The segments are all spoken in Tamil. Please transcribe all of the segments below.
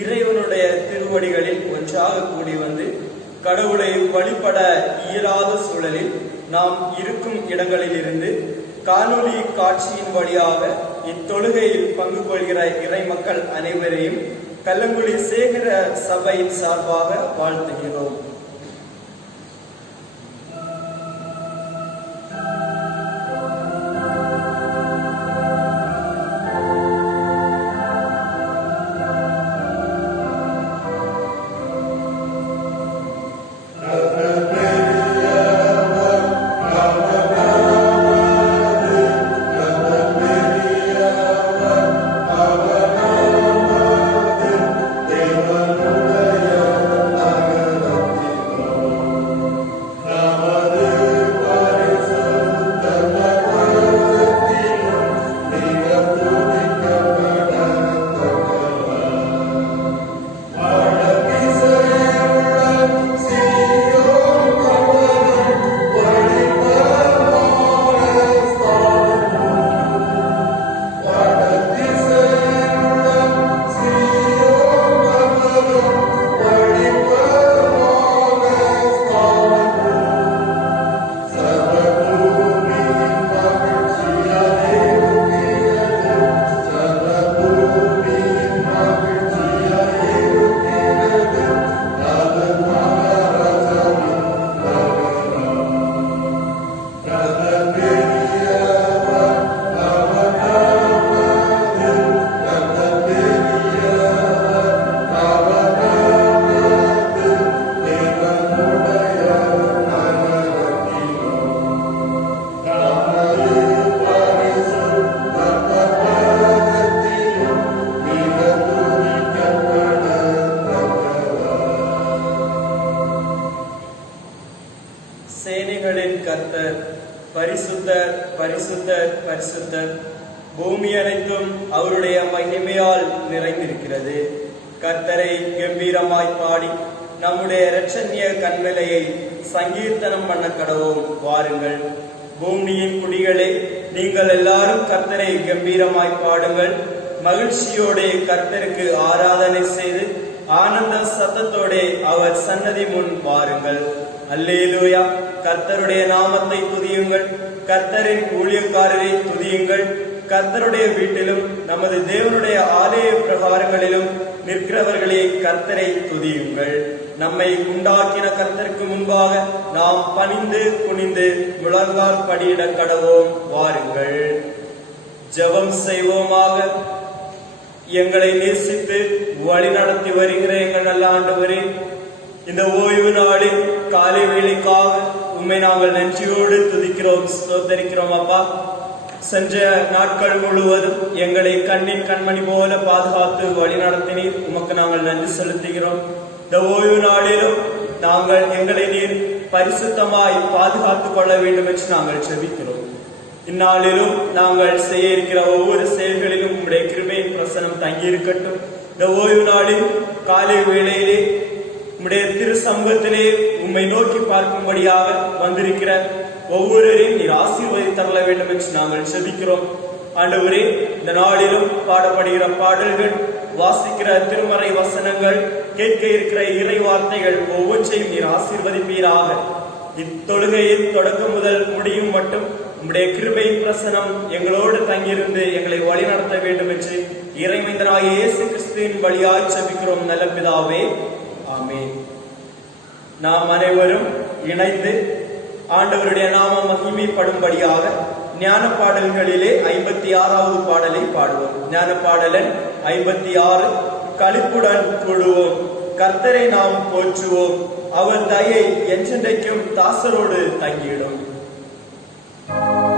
இறைவனுடைய திருவடிகளில் ஒன்றாக கூடி வந்து கடவுளை வழிபட இயலாத சூழலில் நாம் இருக்கும் இடங்களிலிருந்து காணொலி காட்சியின் வழியாக இத்தொழுகையில் பங்கு கொள்கிற இறை மக்கள் அனைவரையும் கல்லங்குழி சேகர சபையின் சார்பாக வாழ்த்துகிறோம். சேனைகளின் கர்த்தர் பரிசுத்தர் பரிசுத்தர் பரிசுத்தர், பூமி அனைத்தும் அவருடைய மகிமையால் நிறைந்திருக்கிறது. கர்த்தரை கம்பீரமாய் பாடி நம்முடைய இரட்சண்ய கண்மலையை சங்கீர்த்தனம் பண்ண கடவோம். வாருங்கள் பூமியின் குடிகளே, நீங்கள் எல்லாரும் கர்த்தரை கம்பீரமாய் பாடுங்கள். மகிழ்ச்சியோட கர்த்தருக்கு ஆராதனை செய்து ஆனந்த சத்தத்தோட அவர் சன்னதி முன் வாருங்கள். அல்லேலூயா. கர்த்தருடைய நாமத்தை துதியுங்கள். கர்த்தரின் ஊழியக்காரரை துதியுங்கள். கர்த்தருடைய வீட்டிலும் நமது தேவனுடைய ஆலய பிரகாரங்களிலும் நிற்கிறவர்களே கர்த்தரை துதியுங்கள். நம்மை உண்டாக்கின கர்த்தருக்கு முன்பாக நாம் பணிந்து குனிந்து முழங்கால் படியிட கடவோம். வாருங்கள் ஜெபம் செய்வோமாக. எங்களை நேசித்து வழி நடத்தி வருகிற எங்கள் நல்ல ஆண்டவரே, இந்த ஓய்வு நாளில் காலை வேளைக்காக உண்மை நாங்கள் நன்றியோடு துதிக்கிறோம், ஸ்தோத்தரிக்கிறோம். அப்பா, சென்ற நாட்கள் முழுவதும் எங்களை கண்ணின் கண்மணி போல பாதுகாத்து வழி நடத்தினீர். உமக்கு நாங்கள் நன்றி செலுத்துகிறோம். இந்த ஓய்வு நாளிலும் நாங்கள் எங்களை நீர் பரிசுத்தமாய் பாதுகாத்துக் கொள்ள வேண்டும் என்று நாங்கள் செபிக்கிறோம். இந்நாளிலும் நாங்கள் செய்ய இருக்கிற ஒவ்வொரு செயல்களிலும் உங்களுடைய கிருபையின் பிரசனம் தங்கியிருக்கட்டும். இந்த ஓய்வு நாளில் காலை வேளையிலே உம்முடைய திரு சமூகத்திலே உம்மை நோக்கி பார்க்கும்படியாக வந்திருக்கிற ஒவ்வொருவரையும் நீர் ஆசீர்வதித்தரல வேண்டும் என்று நாங்கள் செபிக்கிறோம். ஆண்டவரே, இந்த நாளிலும் பாடப்படுகிற பாடல்கள், வாசிக்கிற திருமறை வசனங்கள், கேட்க இருக்கிற இறை வார்த்தைகள் ஒவ்வொன்றையும் நீர் ஆசீர்வதிப்பீராக. இத்தொழுகையில் தொடக்கம் முதல் முடியும் மட்டும் உம்முடைய கிருபையின் பிரசனம் எங்களோடு தங்கியிருந்து எங்களை வழி நடத்த வேண்டும் என்று இறைமைந்தனாகிய இயேசு கிறிஸ்துவின் வழியாய் செபிக்கிறோம் நல்ல பிதாவே, ஆமென். நாம் அனைவரும் இணைந்து ஆண்டவருடைய நாம மகிமைப்படும்படியாக ஞான பாடல்களிலே 56வது பாடலை பாடுவோம். ஞான பாடலன் 56. களிப்புடன் கூடுவோம், கர்த்தரை நாம் போற்றுவோம், அவர் தயை என்றென்றைக்கும் தாசரோடு தங்கிடும். Hey!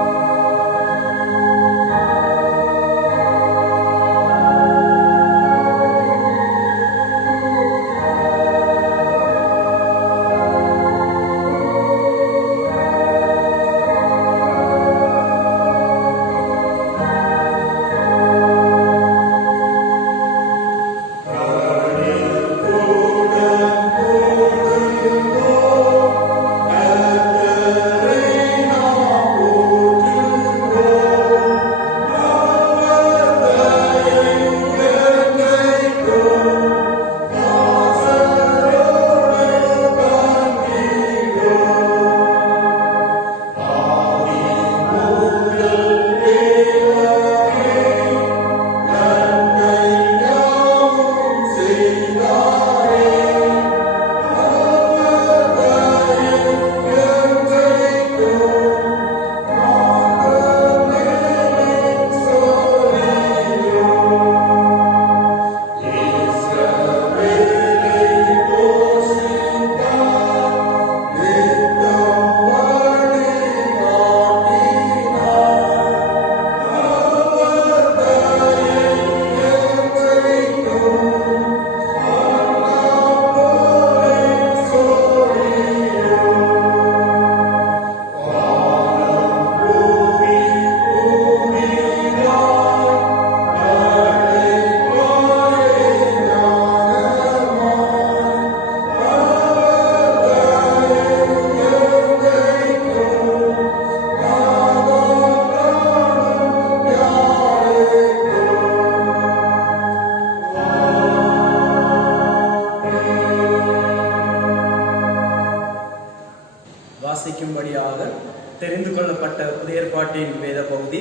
தெரிந்து கொள்ளப்பட்ட புதிய ஏற்பாட்டின் வேத பகுதி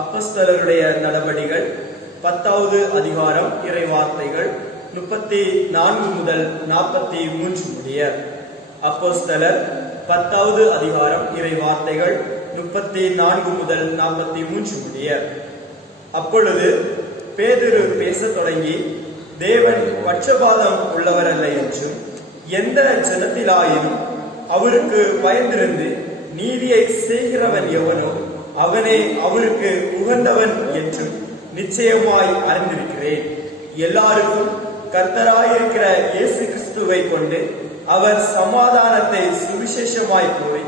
அப்போஸ்தலருடைய நடவடிக்கைகள் 10வது அதிகாரம் இறை வார்த்தைகள் 34 முதல் 43 முடிய. அப்போஸ்தலர் 10வது அதிகாரம் இறை வார்த்தைகள் 34 முதல் 43 முடிய. அப்பொழுது பேதுரு பேசத் தொடங்கி, தேவன் பட்சபாதம் உள்ளவரல்ல என்றும் எந்த ஜனத்திலாயினும் அவருக்கு பயந்திருந்து நீதியை செய்கிறவன் எவனோ அவனே அவருக்கு உகந்தவன் என்றும் நிச்சயமாய் அறிந்திருக்கிறேன். எல்லாருக்கும் கர்த்தராயிருக்கிற இயேசு கிறிஸ்துவை கொண்டு அவர் சமாதானத்தை சுவிசேஷமாய் கூறி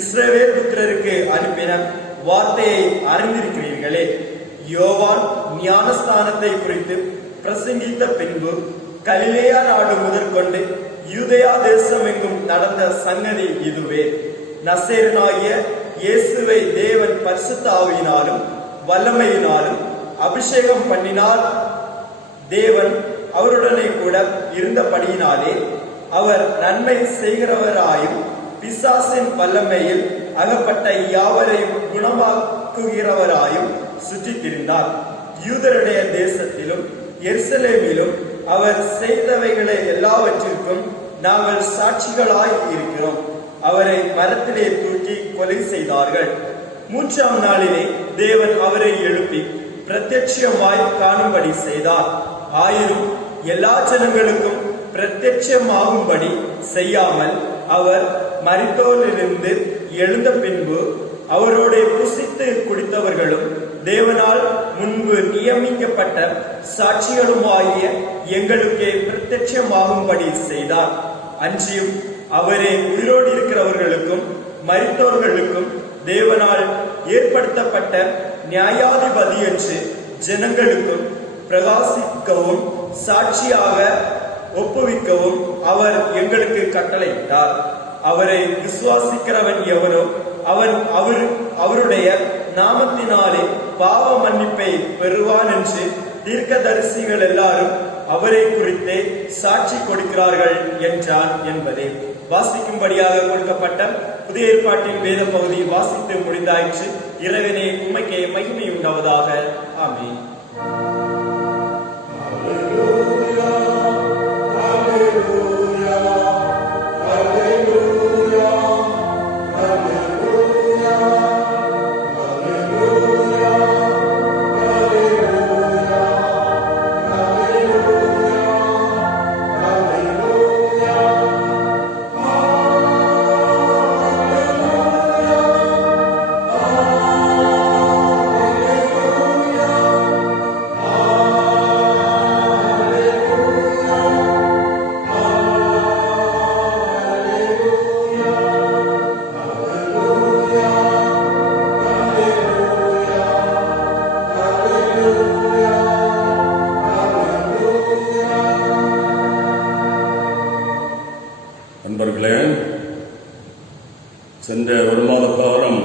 இஸ்ரவேல் புத்திரருக்கு அனுப்பின வார்த்தையை அறிந்திருக்கிறீர்களே. யோவான் ஞானஸ்தானத்தை குறித்து பிரசங்கித்த பின்பு கலிலேயா நாடு முதற்கொண்டு யூதேயா தேசம் எங்கும் நடந்த சங்கதி இதுவே. நசரேயனாகிய இயேசுவை தேவன் பரிசுத்த ஆவியினாலும் வல்லமையினாலும் அபிஷேகம் பண்ணினார். தேவன் அவருடனே கூட இருந்தபடியினாலே அவர் நன்மை செய்கிறவராயும் பிசாசின் வல்லமையில் அகப்பட்ட யாவரையும் குணமாக்குகிறவராயும் சுற்றி திரிந்தார். யூதருடைய தேசத்திலும் எருசலேமிலும் அவர் செய்தவைகளை எல்லாவற்றிற்கும் நாங்கள் சாட்சிகளாய் இருக்கிறோம். அவரை மரத்திலே தூக்கி கொலை செய்தார்கள். 3ஆம் நாளிலே தேவன் அவரை எழுப்பி பிரத்யட்சமாய் காணும்படி செய்தார். ஆயினும் எல்லா ஜனங்களுக்கும் பிரத்யட்சமாகும்படி செய்யாமல் அவர் மரித்தோரிலிருந்து எழுந்த பின்பு அவரோட புசித்து குடித்தவர்களும் தேவனால் முன்பு நியமிக்கப்பட்ட சாட்சிகளுமாகிய எங்களுக்கே பிரத்யட்சமாகும்படி செய்தார். அன்றியும் அவரே உயிரோடு இருக்கிறவர்களுக்கும் மரித்தோர்களுக்கும் தேவனால் ஏற்படுத்தப்பட்ட நியாயாதிபதி என்று ஜனங்களுக்கும் பிரகாசிக்கவும் சாட்சியாக ஒப்புவிக்கவும் அவர் எங்களுக்கு கட்டளையிட்டார். அவரை விசுவாசிக்கிறவன் எவனோ அவன் அவருடைய நாமத்தினாலே பாவ மன்னிப்பை பெறுவான் என்று தீர்க்கதரிசிகள் எல்லாரும் அவரை குறித்தே சாட்சி கொடுக்கிறார்கள் என்றான் என்பதே. வாசிக்கும்படியாக கொடுக்கப்பட்ட புதிய ஏற்பாட்டின் வேத பகுதி வாசித்து முடிந்தாயிற்று. இறைவனே உம்மைக்கே மகிமை உண்டாவதாக. ஆமென். நண்பர்களே, சென்ற ஒரு மாத காலம்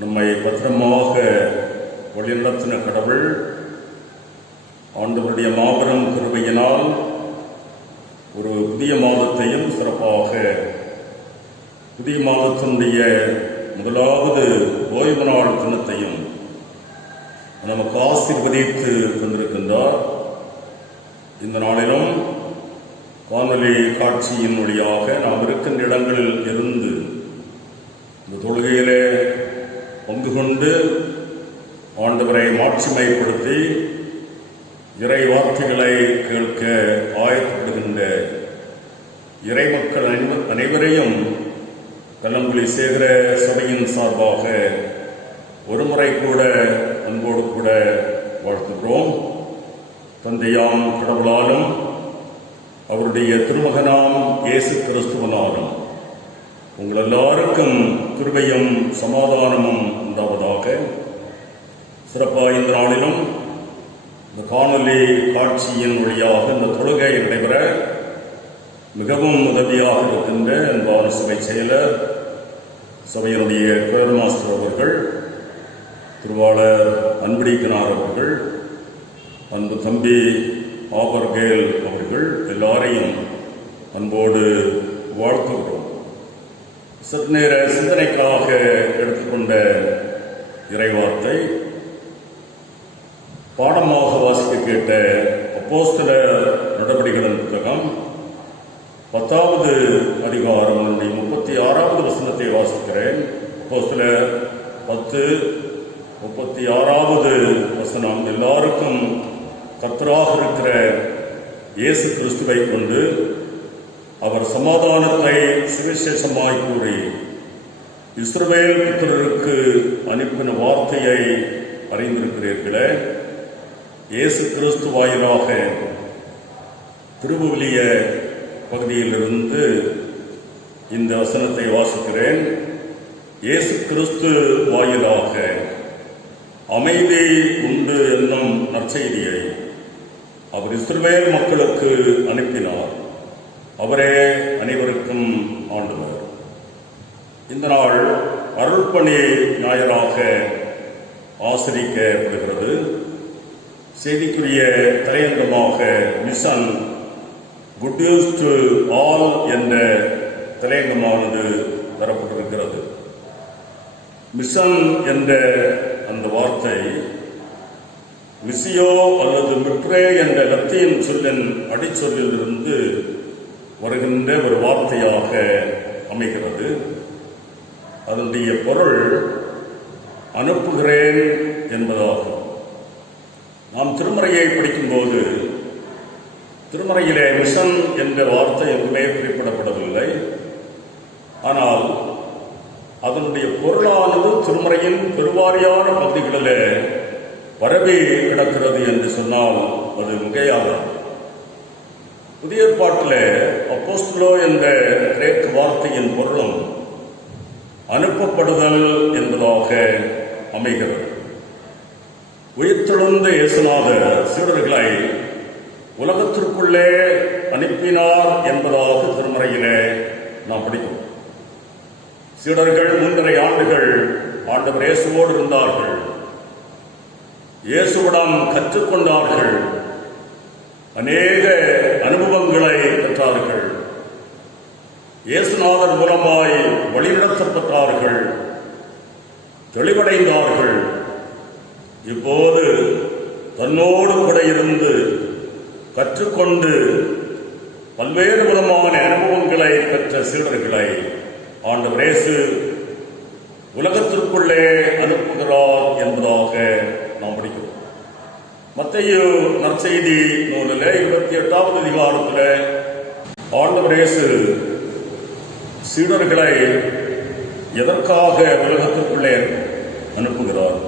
நம்மை பத்திரமாக வழிநடத்தின கடவுள் ஆண்டவருடைய மாபெரும் கிருபையினால் ஒரு புதிய மாதத்தையும் சிறப்பாக புதிய மாதத்தினுடைய முதலாவது ஓய்வு நாள் தினத்தையும் நமக்கு ஆசீர்வதித்து தந்திருக்கின்றார். இந்த நாளிலும் வானொலி காட்சியின் வழியாக நாம் இருக்கின்ற இடங்களில் இருந்து இந்த தொழுகையிலே பங்கு கொண்டு ஆண்டவரை மாட்சிமைப்படுத்தி இறை வார்த்தைகளை கேட்க ஆயத்தப்படுகின்ற இறை மக்கள் அனைவரையும் கல்லம்புலி சேகர சபையின் சார்பாக ஒருமுறை கூட அன்போடு கூட வாழ்த்துகிறோம். தந்தையாம் கடவுளாலும் அவருடைய திருமகனாம் இயேசு கிறிஸ்துவனாலும் உங்கள் எல்லாருக்கும் கிருபையும் சமாதானமும் உண்டாவதாக. சிறப்பாக இந்த நாளிலும் இந்த காணொலி காட்சியின் வழியாக இந்த தொழுகை நடைபெற மிகவும் உதவியாக இருக்கின்ற அன்பான சபை செயலர், சபையினுடைய பேர் மாஸ்டர் அவர்கள், திருவாளர் அன்பிடிக்கனார் அவர்கள், அன்பு தம்பி ஆபர்கேல் அவர்கள் எல்லாரையும் அன்போடு வாழ்த்துகிறோம். சற்று நேர சிந்தனைக்காக எடுத்துக்கொண்ட இறைவார்த்தை பாடமாக வாசிக்க கேட்ட அப்போஸ்தலர் நடவடிக்கைகளின் புத்தகம் 10வது அதிகாரம் 36வது வசனத்தை வாசிக்கிறேன். அப்போஸ்தலர் 10:36வது வசனம். எல்லாருக்கும் கர்த்தராக இருக்கிற இயேசு கிறிஸ்துவை கொண்டு அவர் சமாதானத்தை சுவிசேஷமாய் கூறி இஸ்ரவேல் புத்திரருக்கு அனுப்பின வார்த்தையை அறிந்திருக்கிறீர்களே. இயேசு கிறிஸ்து வாயிலாக திருவுவிலிய பகுதியிலிருந்து இந்த வசனத்தை வாசிக்கிறேன். இயேசு கிறிஸ்து வாயிலாக அமைதி உண்டு என்னும் நற்செய்தியை அவர் இஸ்ரவேல் மக்களுக்கு அனுப்பினார். அவரே அனைவருக்கும் ஆண்டவர். இந்த நாள் அருள்பணி ஞாயிறாக ஆசிரிக்கப்படுகிறது. செய்திக்குரிய தலையங்கமாக mission good news to all என்ற தலையங்கமானது தரப்பட்டிருக்கிறது. மிஷன் என்ற அந்த வார்த்தை மிசியோ அல்லது மிட்ரே என்ற லத்தீன் சொல்லின் அடிச்சொல்லிலிருந்து வருகின்ற ஒரு வார்த்தையாக அமைகிறது. அதனுடைய பொருள் அனுப்புகிறேன் என்பதாகும். நாம் திருமறையை படிக்கும்போது திருமறையிலே மிஷன் என்ற வார்த்தை எங்குமே குறிப்பிடப்படவில்லை. ஆனால் அதனுடைய பொருளானது திருமறையின் பெருவாரியான பகுதிகளிலே பரவி கிடக்கிறது என்று சொன்னால் அது மிகையாகாது. புதிய ஏற்பாட்டிலே அப்போஸ்தலோ என்ற கிரேக்க வார்த்தையின் பொருளும் அனுப்பப்படுதல் என்பதாக அமைகிறது. உயிர்த்தெழுந்த இயேசுநாதர் சீடர்களை உலகத்திற்குள்ளே அனுப்பினார் என்பதாக திருமறையிலே நாம் படிக்கிறோம். சீடர்கள் 3.5 ஆண்டுகள் ஆண்டவர் இயேசுவோடு இருந்தார்கள். இயேசுவிடம் கற்றுக்கொண்டார்கள். அநேக அனுபவங்களை பெற்றார்கள். இயேசுநாதர் மூலமாய் வழிநடத்தப்பட்டார்கள், தெளிவடைந்தார்கள். இப்போது தன்னோடு கூட இருந்து கற்றுக்கொண்டு பல்வேறு விதமான அனுபவங்களை பெற்ற சீடர்களை ஆண்டவர் இயேசு உலகத்திற்குள்ளே அனுப்புகிறார் என்பதாக நாம் படிக்கிறோம். மத்தேயு நற்செய்தி நூலில் 28வது அதிகாரத்தில் ஆண்டவர் இயேசு சீடர்களை எதற்காக உலகத்திற்குள்ளே அனுப்புகிறார்?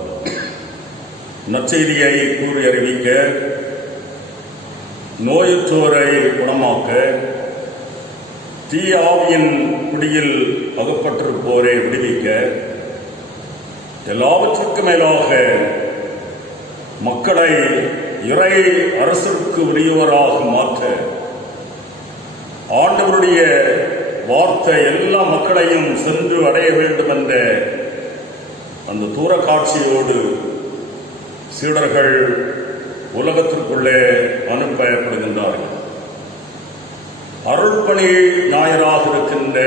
நற்செய்தியை கூறி அறிவிக்க, நோயுற்றோரை குணமாக்க, தீய ஆவியின் குடியில் அகப்பட்டிருப்போரை விடுவிக்க, எல்லாவற்றுக்கும் மேலாக மக்களை இறை அரசுக்கு உரியவராக மாற்ற ஆண்டவருடைய வார்த்தை எல்லா மக்களையும் சென்று அடைய வேண்டும் என்ற அந்த தூர காட்சியோடு சீடர்கள் உலகத்திற்குள்ளே அனுப்பப்படுகின்றார்கள். அருள்பணி ஞாயிறாக இருக்கின்ற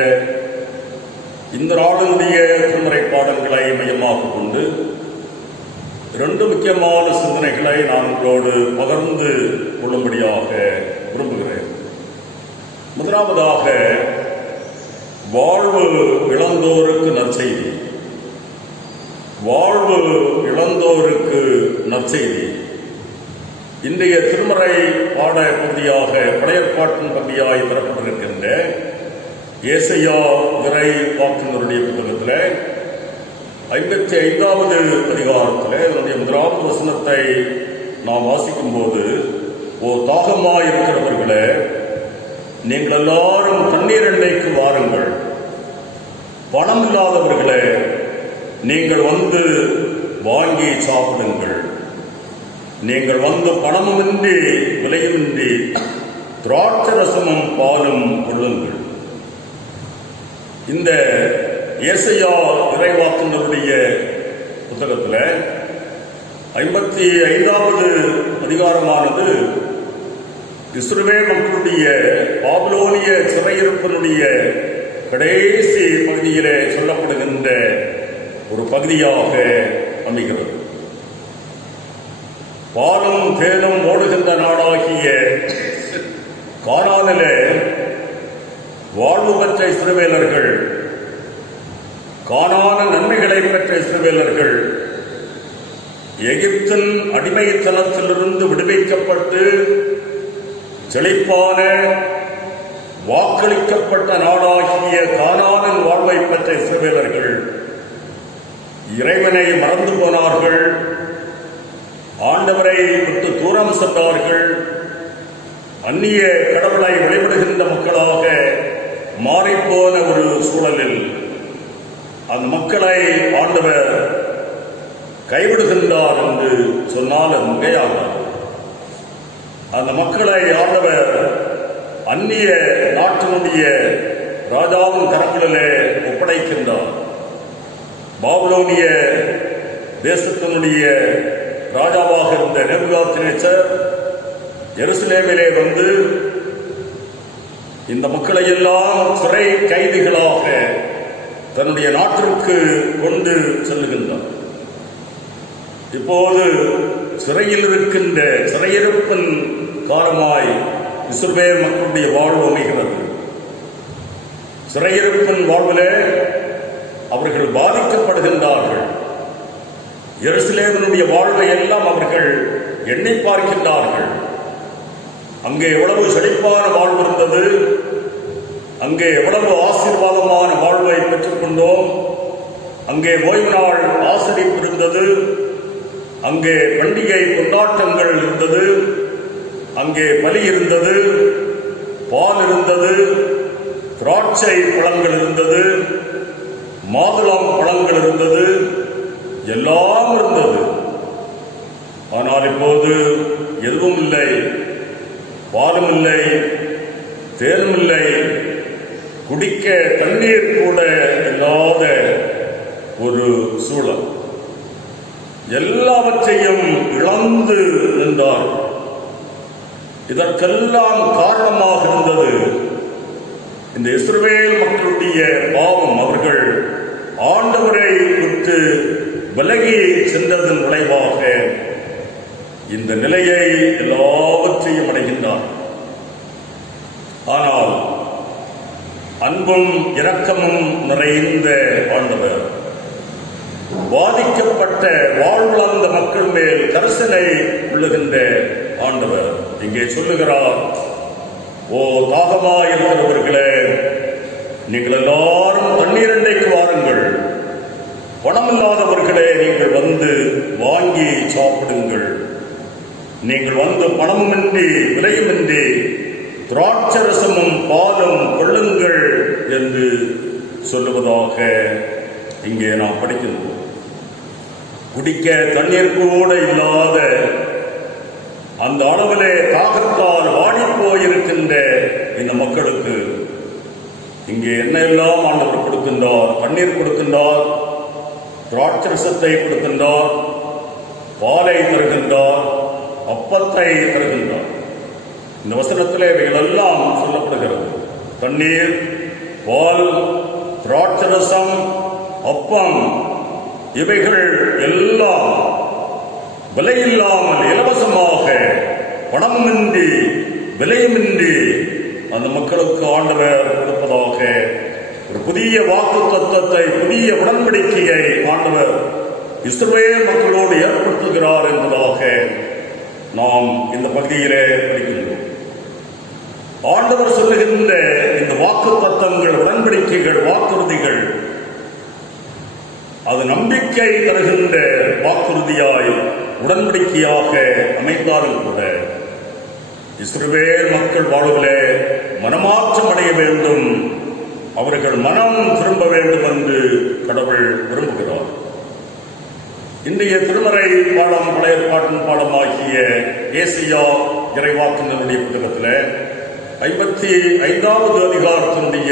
இந்த நாளினுடைய திருமறை பாடங்களை மையமாக கொண்டு 2 முக்கியமான சிந்தனைகளை நான் உங்களோடு பகிர்ந்து கொள்ளும்படியாக விரும்புகிறேன். முதலாவதாக, வாழ்வு இழந்தோருக்கு நற்செய்தி. வாழ்வு இழந்தோருக்கு நற்செய்தி. இன்றைய திருமறை பாட பகுதியாக பழைய ஏற்பாட்டின் பகுதியாய் தரப்பட்டிருக்கின்ற ஏசாயா இறை வாக்கினருடைய புத்தகத்தில் 55வது அதிகாரத்தில் இதனுடைய 1வது வசனத்தை நாம் வாசிக்கும் போது, ஓ தாகமாய் இருக்கிறவர்களே, நீங்கள் எல்லாரும் தண்ணீர் எண்ணெய்க்கு வாருங்கள். பணம் இல்லாதவர்களே, நீங்கள் வந்து வாங்கி சாப்பிடுங்கள். நீங்கள் வந்து பணமுமின்றி விலையுமின்றி திராட்சை ரசமும் பாலும் கொள்ளுங்கள். இந்த ஏசாயா இறைவாக்கினருடைய புத்தகத்தில் 55வது அதிகாரமானது இஸ்ரவேல் மக்களுடைய பாபிலோனிய சிறையிருப்பினுடைய கடைசி பகுதியிலே சொல்லப்படுகின்ற ஒரு பகுதியாக அமைகிறது. பாலும் தேனும் ஓடுகின்ற நாடாகிய கானானிலே வாழ்வு பெற்ற இஸ்ரவேலர்கள், கானான நன்மைகளை பெற்ற இஸ்ரவேலர்கள் எகிப்தின் அடிமைத்தனத்திலிருந்து விடுவிக்கப்பட்டு செழிப்பான வாக்களிக்கப்பட்ட நாடாகிய கானானின் வாழ்வை பெற்ற இஸ்ரவேலர்கள் இறைவனை மறந்து போனார்கள், ஆண்டவரை விட்டு தூரம் சென்றார்கள், அந்நிய கடவுளை வழிபடுகின்ற மக்களாக மாறிப்போன ஒரு சூழலில் அந்த மக்களை ஆண்டவர் கைவிடுகின்றார் என்று சொன்னால் அது மிகையாகாது. அந்த மக்களை ஆண்டவர் அந்நிய நாட்டினுடைய ராஜாவின் கரங்களிலே ஒப்படைக்கின்றார். பாபிலோனிய தேசத்தினுடைய ராஜாவாக இருந்த நேபுகாத்நேச்சர் எருசலேமிலே வந்து இந்த மக்களை எல்லாம் சிறை கைதிகளாக தன்னுடைய நாட்டிற்கு கொண்டு செல்லுகின்றார். இப்போது சிறையில் இருக்கின்ற சிறையிருப்பின் காரணமாய் இஸ்ரவேல் மக்களுடைய வாழ்வு அமைகிறது. சிறையிருப்பின் வாழ்விலே அவர்கள் பாதிக்கப்படுகின்றார்கள். எருசலேமினுடைய வாழ்வை எல்லாம் அவர்கள் எண்ணி பார்க்கின்றார்கள். அங்கே எவ்வளவு செழிப்பான வாழ்வு இருந்தது, அங்கே எவ்வளவு ஆசீர்வாதமான வாழ்வை பெற்றுக் கொண்டோம், அங்கே ஓய்வு நாள் ஆசரிப்பு இருந்தது, அங்கே பண்டிகை கொண்டாட்டங்கள் இருந்தது, அங்கே பலி இருந்தது, பால் இருந்தது, திராட்சை பழங்கள் இருந்தது, மாதுளம் பழங்கள் இருந்தது, எல்லாம் இருந்தது. ஆனால் இப்போது எதுவும் இல்லை, பாலும் இல்லை, தேனும் இல்லை, குடிக்க தண்ணீர் கூட இல்லாத ஒரு சூழல். எல்லாவற்றையும் இழந்து நின்றார். இதற்கெல்லாம் காரணமாக இருந்தது இந்த இஸ்ரவேல் மக்களுடைய பாவம். அவர்கள் ஆண்டவரை விட்டு விலகி சென்றதன் விளைவாக இந்த நிலையை எல்லாவற்றையும் அடைகின்றார். ஆனால் அன்பும் இரக்கமும் நிறைந்த ஆண்டவர் பாதிக்கப்பட்ட வாழ்வுழந்த மக்கள் மேல் கரிசனை கொள்ளுகின்ற ஆண்டவர் இங்கே சொல்லுகிறார், ஓ தாகமாயிருக்கிறவர்களே, நீங்கள் எல்லாரும் தண்ணீரண்டைக்கு வாருங்கள், பணமில்லாதவர்களே நீங்கள் வந்து வாங்கி சாப்பிடுங்கள், நீங்கள் வந்து பணமுமின்றி விலையுமின்றி திராட்சரசமும் பாலும் கொள்ளுங்கள் என்று சொல்லுவதாக இங்கே நாம் படிக்கின்றோம். குடிக்க தண்ணீர் கூட இல்லாத அந்த அளவிலே தாகத்தால் வாடிப்போயிருக்கின்ற இந்த மக்களுக்கு இங்கே என்ன எல்லாம் ஆண்டவர் கொடுக்கின்றார்? தண்ணீர் கொடுக்கின்றார், திராட்சரசத்தை கொடுக்கின்றார், பாலை தருகின்றார், அப்பத்தை தருகின்றார். இந்த வசனத்திலே இவைகளெல்லாம் சொல்லப்படுகிறது. தண்ணீர், பால், திராட்சரசம், அப்பம், இவைகள் எல்லாம் விலையில்லாமல் இலவசமாக பணமின்றி விலையுமின்றி அந்த மக்களுக்கு ஆண்டவர் கொடுப்பதாக ஒரு புதிய வாக்கு தத்தத்தை, புதிய உடன்படிக்கையை ஆண்டவர் இஸ்ரவேல் மக்களோடு ஏற்படுத்துகிறார் என்பதாக நாம் இந்த பகுதியிலே படிக்கின்றோம். ஆண்டவர் சொல்லுகின்ற இந்த வாக்கு தத்தங்கள், உடன்படிக்கைகள், வாக்குறுதிகள் அது நம்பிக்கை தருகின்ற வாக்குறுதியாய் உடன்படிக்கையாக அமைந்தாலும் கூட இஸ்ரவேல் மக்கள் வாழ்விலே மனமாற்றம் அடைய வேண்டும், அவர்கள் மனம் திரும்ப வேண்டும் என்று கடவுள் விரும்புகிறார். இன்றைய திருமறை பாடம், பழைய பாட்டின் பாடமாகிய ஏசியா இறைவாக்கினருடைய புத்தகத்தில் 55வது அதிகாரத்தினுடைய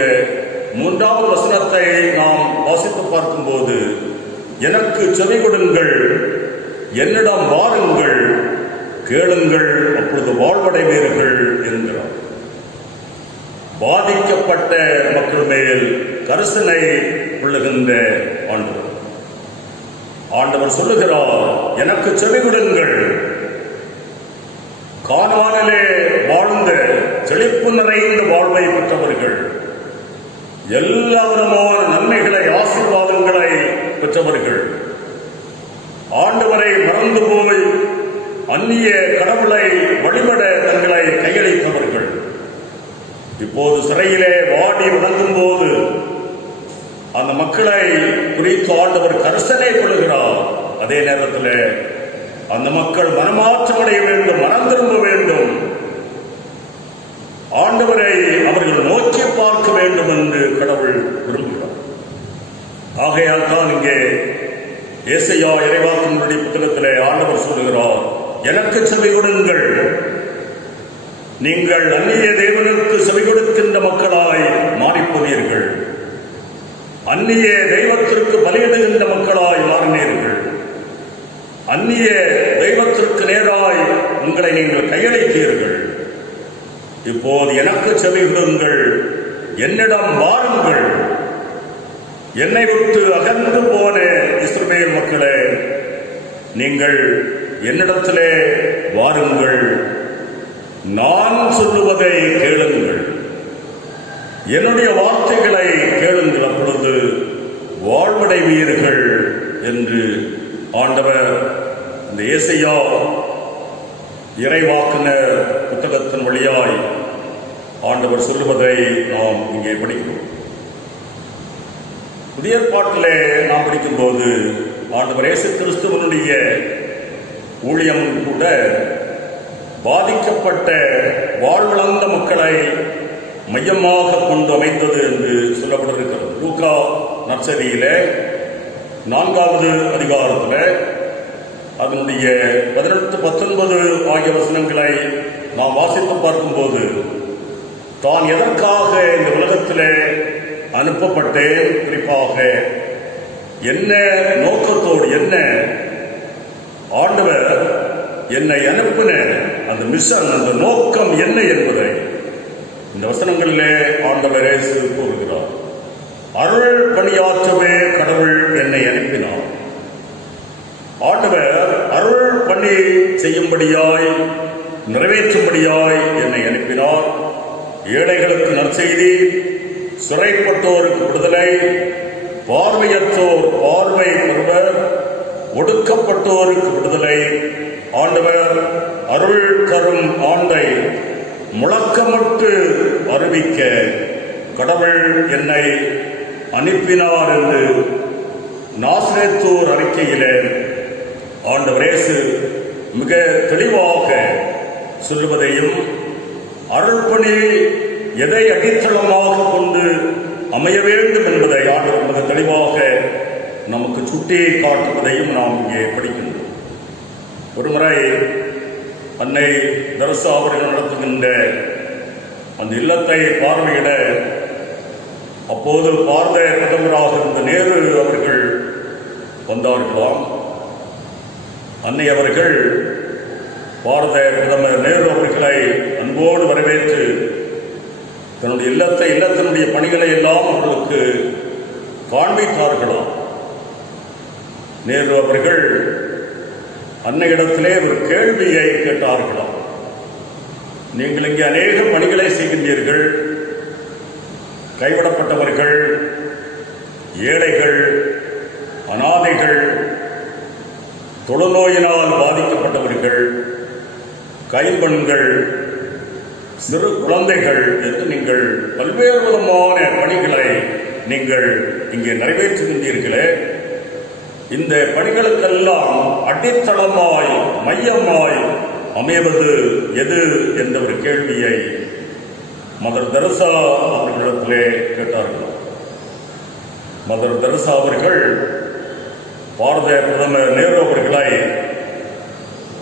3வது வசனத்தை நாம் வாசித்து பார்க்கும்போது, எனக்கு செவி கொடுங்கள், என்னிடம் வாருங்கள், கேளுங்கள், அப்பொழுது வாழ்வடைவீர்கள் என்கிறார். பாதிக்கப்பட்ட மக்கள் மேல் கரிசனை கொள்ளுகின்ற ஆண்டவர். ஆண்டவர் சொல்லுகிறார், எனக்கு செவி கொடுங்கள். கானானிலே வாழ்ந்த செழிப்பு நிறைந்த வாழ்வை பெற்றவர்கள், எல்லா விதமான நன்மைகளை ஆசீர்வாதங்களை பெற்றவர்கள், ஆண்டவரை மறந்து போய் அந்நிய கடவுளை வழிபட தங்களை கையளித்தவர்கள், இப்போது சிறையிலே வாடி வணங்கும் போது அந்த மக்களை குறித்து ஆண்டவர் கரிசனை கொள்கிறார். அதே நேரத்தில் அந்த மக்கள் மனமாற்றமடைய வேண்டும், மனம் திரும்ப வேண்டும், ஆண்டவரை அவர்கள் நோக்கி பார்க்க வேண்டும் என்று கடவுள் விரும்புகிறார். ஆகையால் தான் இங்கே ஏசாயா இறைவாக்கினுடைய புத்தகத்திலே ஆண்டவர் சொல்லுகிறார், எனக்கு செவி கொடுங்கள். நீங்கள் அந்நிய தேவனுக்கு செவி கொடுக்கின்ற மக்களாய் மாறிப்போனீர்கள், அந்நிய தெய்வத்திற்கு பலியிடுகின்ற மக்களாய் மாறினீர்கள், அந்நிய தெய்வத்திற்கு நேராய் உங்களை நீங்கள் கையளித்தீர்கள். இப்போது எனக்கு செவி கொடுங்கள், என்னிடம் வாருங்கள். என்னை விட்டு அகன்று போன இஸ்ரவேல் மக்களே, நீங்கள் என்னிடத்திலே வாருங்கள், நான் சொல்லுவதை கேளுங்கள், என்னுடைய வார்த்தைகளை கேளுங்கள், அப்பொழுது வாழ்வடைவீர்கள் என்று ஆண்டவர் இந்த ஏசாயா இறைவாக்கினர் புத்தகத்தின் வழியாய் ஆண்டவர் சொல்லுவதை நாம் இங்கே படிக்கிறோம். புதிய ஏற்பாட்டிலே நாம் படிக்கும்போது ஆண்டவர் இயேசு கிறிஸ்துவனுடைய ஊழியம் கூட பாதிக்கப்பட்ட வாழ்விழந்த மக்களை மையமாக கொண்டு அமைந்தது என்று சொல்லப்பட்டிருக்கிறது. லூக்கா நற்செய்தியிலே 4வது அதிகாரத்தில் அதனுடைய 18, 19 ஆகிய வசனங்களை நாம் வாசித்து பார்க்கும்போது, தான் எதற்காக இந்த உலகத்திலே அனுப்பப்பட்டேன், குறிப்பாக என்ன நோக்கத்தோடு, என்ன ஆண்டவர் என்னை அனுப்பின அந்த மிஷன், அந்த நோக்கம் என்ன என்பதை இந்த வசனங்களிலே ஆண்டவர் இயேசு கூறுகிறார். அருள் பணியாற்றவே கடவுள் என்னை அனுப்பினார். ஆண்டவர் அருள் பணி செய்யும்படியாய், நிறைவேற்றும்படியாய் என்னை அனுப்பினார். ஏழைகளுக்கு நற்செய்தி, சிறைப்பட்டோருக்கு விடுதலை, பார்வையற்றோர் பார்வை பெறுவர், ஒடுக்கப்பட்டோருக்கு விடுதலை, ஆண்டவர் அருள் தரும் ஆண்டை முழக்கமிட்டு அறிவிக்க கடவுள் என்னை அனுப்பினார் என்று நாசரேத்தூர் அறிக்கையிலே ஆண்டவர் இயேசு மிக தெளிவாக சொல்லுவதையும், அருள்பணி எதை அடித்தளமாக கொண்டு அமைய வேண்டும் என்பதை ஆண்டவர் மிக தெளிவாக நமக்கு சுட்டி காட்டுவதையும் நாம் இங்கே படிக்கின்றோம். ஒருமுறை அன்னை தெரசா அவர்கள் நடத்துகின்ற அந்த இல்லத்தை பார்வையிட அப்போது பாரத பிரதமராக இருந்த நேரு அவர்கள் வந்தார்களாம். அன்னை அவர்கள் பாரத பிரதமர் நேரு அவர்களை அன்போடு வரவேற்று தன்னுடைய இல்லத்தினுடைய பணிகளை எல்லாம் அவர்களுக்கு காண்பித்தார்களாம். நேரு அவர்கள் அன்னையிடத்திலே ஒரு கேள்வியை கேட்டார்களாம். நீங்கள் இங்கே அநேக பணிகளை செய்கின்றீர்கள், கைவிடப்பட்டவர்கள், ஏழைகள், அனாதைகள், தொழுநோயினால் பாதிக்கப்பட்டவர்கள், கைம்பெண்கள், சிறு குழந்தைகள் என்று நீங்கள் பல்வேறு விதமான பணிகளை நீங்கள் இங்கே நிறைவேற்றுகின்றீர்களே, இந்த பணிகளுக்கெல்லாம் அடித்தளமாய் மையமாய் அமைவது எது என்ற ஒரு கேள்வியை மதர் தெரசா அவர்களிடத்திலே கேட்டார்கள். மதர் தெரசா அவர்கள் பாரத பிரதமர் நேரு அவர்களை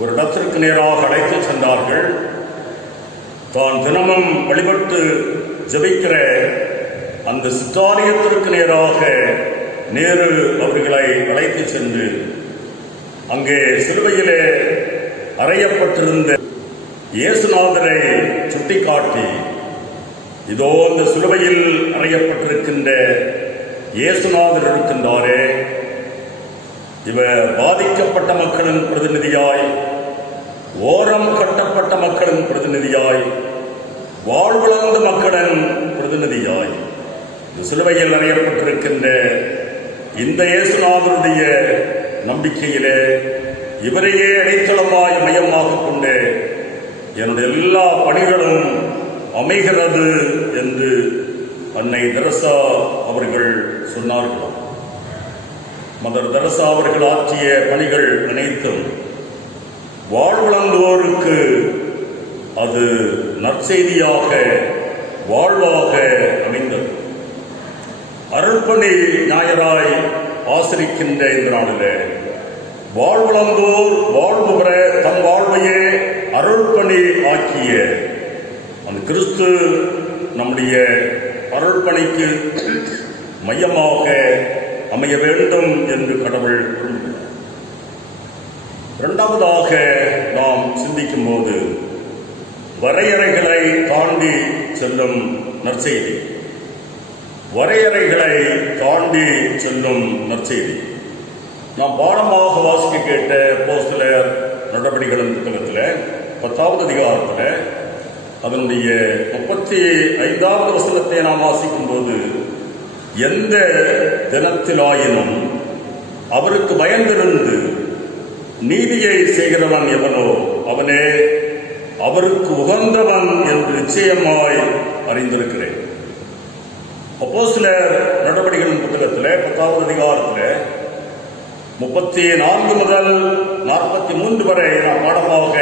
ஒரு இடத்திற்கு நேராக அழைத்து சென்றார்கள். தான் தினமும் வழிபட்டு ஜபிக்கிற அந்த சித்தாலயத்திற்கு நேராக நேரு அவர்களை அழைத்து சென்று அங்கே சிலுவையிலே அறையப்பட்டிருந்த இயேசுநாதரை சுட்டிக்காட்டி, இதோ இந்த சிலுவையில் அறையப்பட்டிருக்கின்ற இயேசுநாதர் இருக்கின்றாரே, இவர் பாதிக்கப்பட்ட மக்களின் பிரதிநிதியாய், ஓரம் கட்டப்பட்ட மக்களின் பிரதிநிதியாய், வாழ்விழந்த மக்களின் பிரதிநிதியாய் இந்த சிலுவையில் அறையப்பட்டிருக்கின்ற இந்த இயேசுநாதருடைய நம்பிக்கையிலே இவரையே அடைக்கலமாய் மையமாக கொண்டு என்னுடைய எல்லா பணிகளும் அமைகிறது என்று அன்னை தெரசா அவர்கள் சொன்னார்கள். மதர் தெரசா அவர்கள் ஆற்றிய பணிகள் அனைத்தும் வாழ்வழங்குவோருக்கு அது நற்செய்தியாக வாழ்வாக அமைந்தது. அருள்பணி ஞாயிறாய் ஆசிரிக்கின்ற இந்த நாளிலே வாழ்வழந்தோர் வாழ்வு பெற தம் வாழ்வையே அருள்பணி ஆக்கிய அந்த கிறிஸ்து நம்முடைய அருள்பணிக்கு மையமாக அமைய வேண்டும் என்று கடவுள் விரும்புகிறார். இரண்டாவதாக நாம் சிந்திக்கும் போது வரையறைகளை தாண்டி செல்லும் நற்செய்தி. வரையறைகளை தாண்டி செல்லும் நற்செய்தி நாம் பாடமாக வாசிக்க கேட்ட அப்போஸ்தலர் நடவடிக்கைகளின் புத்தகத்தில் 10வது அதிகாரத்தில் அதனுடைய 35வது வசனத்தை நாம் வாசிக்கும் போது, எந்த தினத்திலாயினும் அவருக்கு பயந்திருந்து நீதியை செய்கிறவன் எவனோ அவனே அவருக்கு உகந்தவன் என்று நிச்சயமாய் அறிந்திருக்கிறேன். அப்போஸ்தலர் நடவடிக்கைகளின் புத்தகத்தில் 10வது அதிகாரத்தில் 34 முதல் 43 வரை நாம் பாடமாக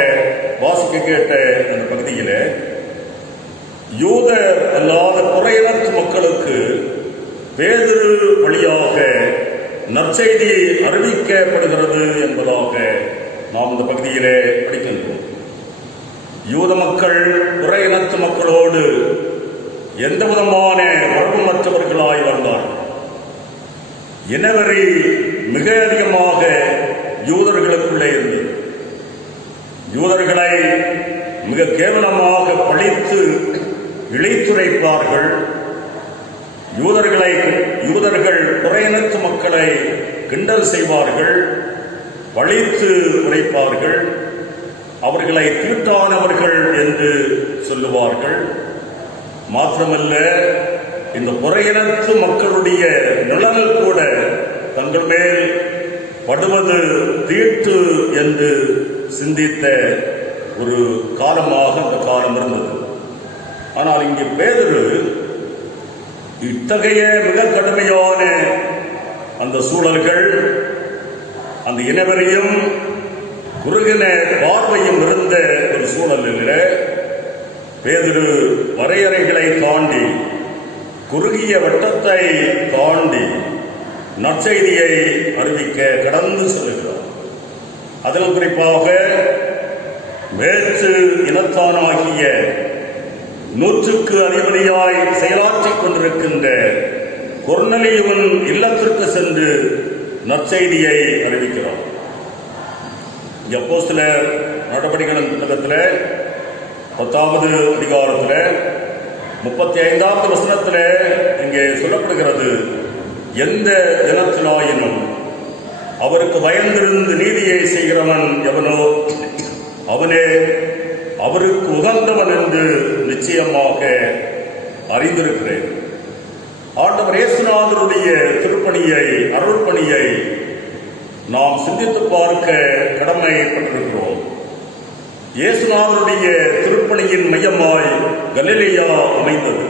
வாசிக்க கேட்ட அந்த பகுதியில் யூதர் அல்லாத புறையினத்து மக்களுக்கு பேதுரு வழியாக நற்செய்தி அறிவிக்கப்படுகிறது என்பதாக நாம் இந்த பகுதியிலே படிக்கின்றோம். யூத மக்கள் புறையினத்து மக்களோடு எந்த விதமான உறவுமற்றவர்களாய் வந்தார்கள். இனவரி மிக அதிகமாக யூதர்களுக்குள்ளே இருந்தது. யூதர்களை மிக கேவலமாக பழித்து இழித்துரைப்பார்கள். யூதர்கள் புறையினத்து மக்களை கிண்டல் செய்வார்கள், பழித்து உரைப்பார்கள், அவர்களை தீட்டானவர்கள் என்று சொல்லுவார்கள். மாத்திரமல்ல, இந்த புறையினத்து மக்களுடைய நிழல் கூட தங்கள் மேல் படுவது தீட்டு என்று சிந்தித்த ஒரு காலமாக அந்த காலம் இருந்தது. ஆனால் இங்கே பேதுரு இத்தகைய மிக கடுமையான அந்த சூழல்கள், அந்த இனவரையும் குறுகின பார்வையும் இருந்த ஒரு சூழலில் பேதுரு வரையறைகளை தாண்டி, குறுகிய வட்டத்தை தாண்டி நற்செய்தியை அறிவிக்க கடந்து செல்கிறார். அதில் குறிப்பாக வேற்று இனத்தானாகிய 100க்கு அதிபதியாய் செயலாற்றிக் கொண்டிருக்கின்ற கொர்நேலியுவின் இல்லத்திற்கு சென்று நற்செய்தியை அறிவிக்கிறார். அப்போஸ்தலர் நடவடிக்கைகளின் புத்தகத்தில் 10வது அதிகாரத்தில் 35வது வசனத்தில் இங்கே சொல்லப்படுகிறது, எந்த இனத்திலாயினும் அவருக்கு பயந்திருந்து நீதியை செய்கிறவன் எவனோ அவனே அவருக்கு உகந்தவன் என்று நிச்சயமாக அறிந்திருக்கிறேன். ஆண்டவர் இயேசுநாதருடைய திருப்பணியை, அருள்பணியை நாம் சிந்தித்து பார்க்க கடமைப்பட்டிருக்கிறோம். இயேசுநாதருடைய திருப்பணியின் மையமாய் கலிலேயா அமைந்தது.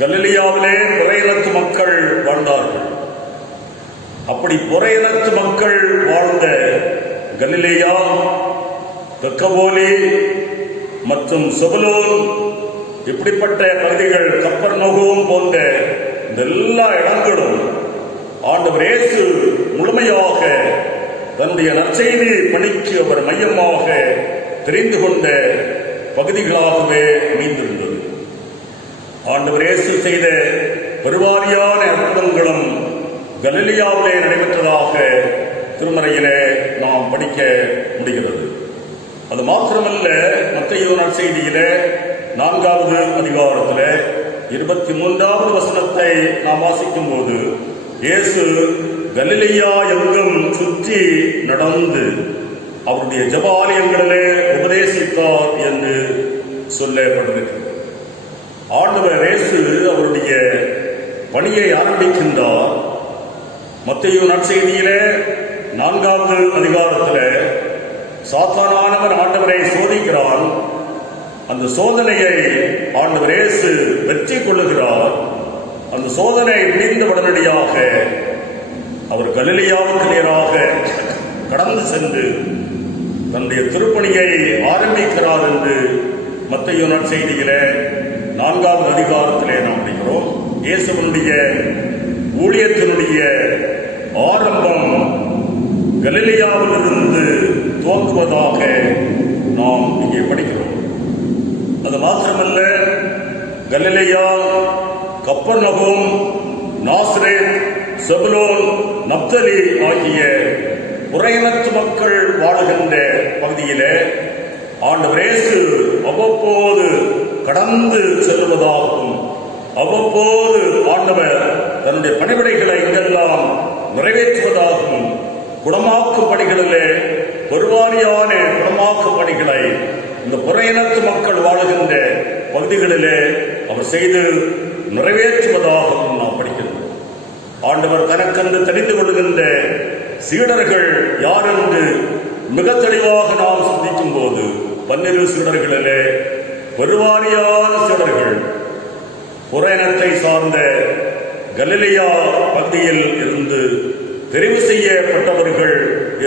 கலிலேயாவிலே புறையினத்து மக்கள் வாழ்ந்தார்கள். அப்படி புறையினத்து மக்கள் வாழ்ந்த கலிலேயா, தெக்கபோலி மற்றும் செபுலோன் இப்படிப்பட்ட பகுதிகள், கப்பர்நகூம் போன்ற இந்த எல்லா இடங்களும் ஆண்டவர் இயேசு முழுமையாக தன்னுடைய நற்செய்தி பணிக்கு அவர் மையமாக தெரிந்து கொண்ட பகுதிகளாகவே அமைந்திருந்தது. ஆண்டவர் இயேசு செய்த பெருவாரியான அற்புதங்களும் கலிலேயாவிலே நடைபெற்றதாக திருமறையிலே நாம் படிக்க முடிகிறது. அது மாத்திரமல்ல, மத்தேயு நற்செய்தியிலே 4வது அதிகாரத்திலே 23வது வசனத்தை நாம் வாசிக்கும் போது, இயேசு கலிலேயா எங்கும் சுற்றி நடந்து அவருடைய ஜெபாலயங்களிலே உபதேசித்தார் என்று சொல்லப்பட்டிருக்கிறது. ஆண்டவர் இயேசு அவருடைய பணியை ஆரம்பிக்கின்றார். மத்தேயு நற்செய்தியிலே 4வது அதிகாரத்திலே சாத்தானானவன் ஆண்டவரை சோதிக்கிறான். அந்த சோதனையை ஆண்டவர் இயேசு வெற்றி கொள்ளுகிறார். அந்த சோதனை முடிந்த உடனடியாக அவர் கலிலேயாவுக்கு நேராக கடந்து சென்று தன்னுடைய திருப்பணியை ஆரம்பிக்கிறார் என்று மத்தேயு நற்செய்தியிலே 4வது அதிகாரத்திலே நாம் படிக்கிறோம். இயேசுவினுடைய ஊழியத்தினுடைய ஆரம்பம் கலிலேயாவிலிருந்து துவங்குவதாக நாம் இங்கே படிக்கிறோம். அது மாத்திரமல்ல, கலிலேயா, கப்பர்நகூம், நாசரேத், செபுலோன், நப்தலி ஆகிய புறையினத்து மக்கள் வாழுகின்ற பகுதியிலே ஆண்டவர் இயேசு அவ்வப்போது கடந்து செல்வதாகவும், அவ்வப்போது ஆண்டவர் தன்னுடைய பணிவிடைகளை இங்கெல்லாம் நிறைவேற்றுவதாகவும், குணமாக்கும் பணிகளிலே பெருவாரியான குணமாக்கும் பணிகளை இந்த புறையினத்து மக்கள் வாழுகின்ற பகுதிகளிலே அவர் செய்து நிறைவேற்றுவதாகவும் நாம் படிக்கிறோம். ஆண்டவர் தனக்கென்று தெரிந்து கொள்கின்ற சீடர்கள் யார் என்று மிக தெளிவாக நாம் சிந்திக்கும் போது 12 சீடர்களிலே பெருவாரியான சீடர்கள் புறையினத்தை சார்ந்த கலிலேயா பகுதியில் இருந்து தெரிவு செய்யப்பட்டவர்கள்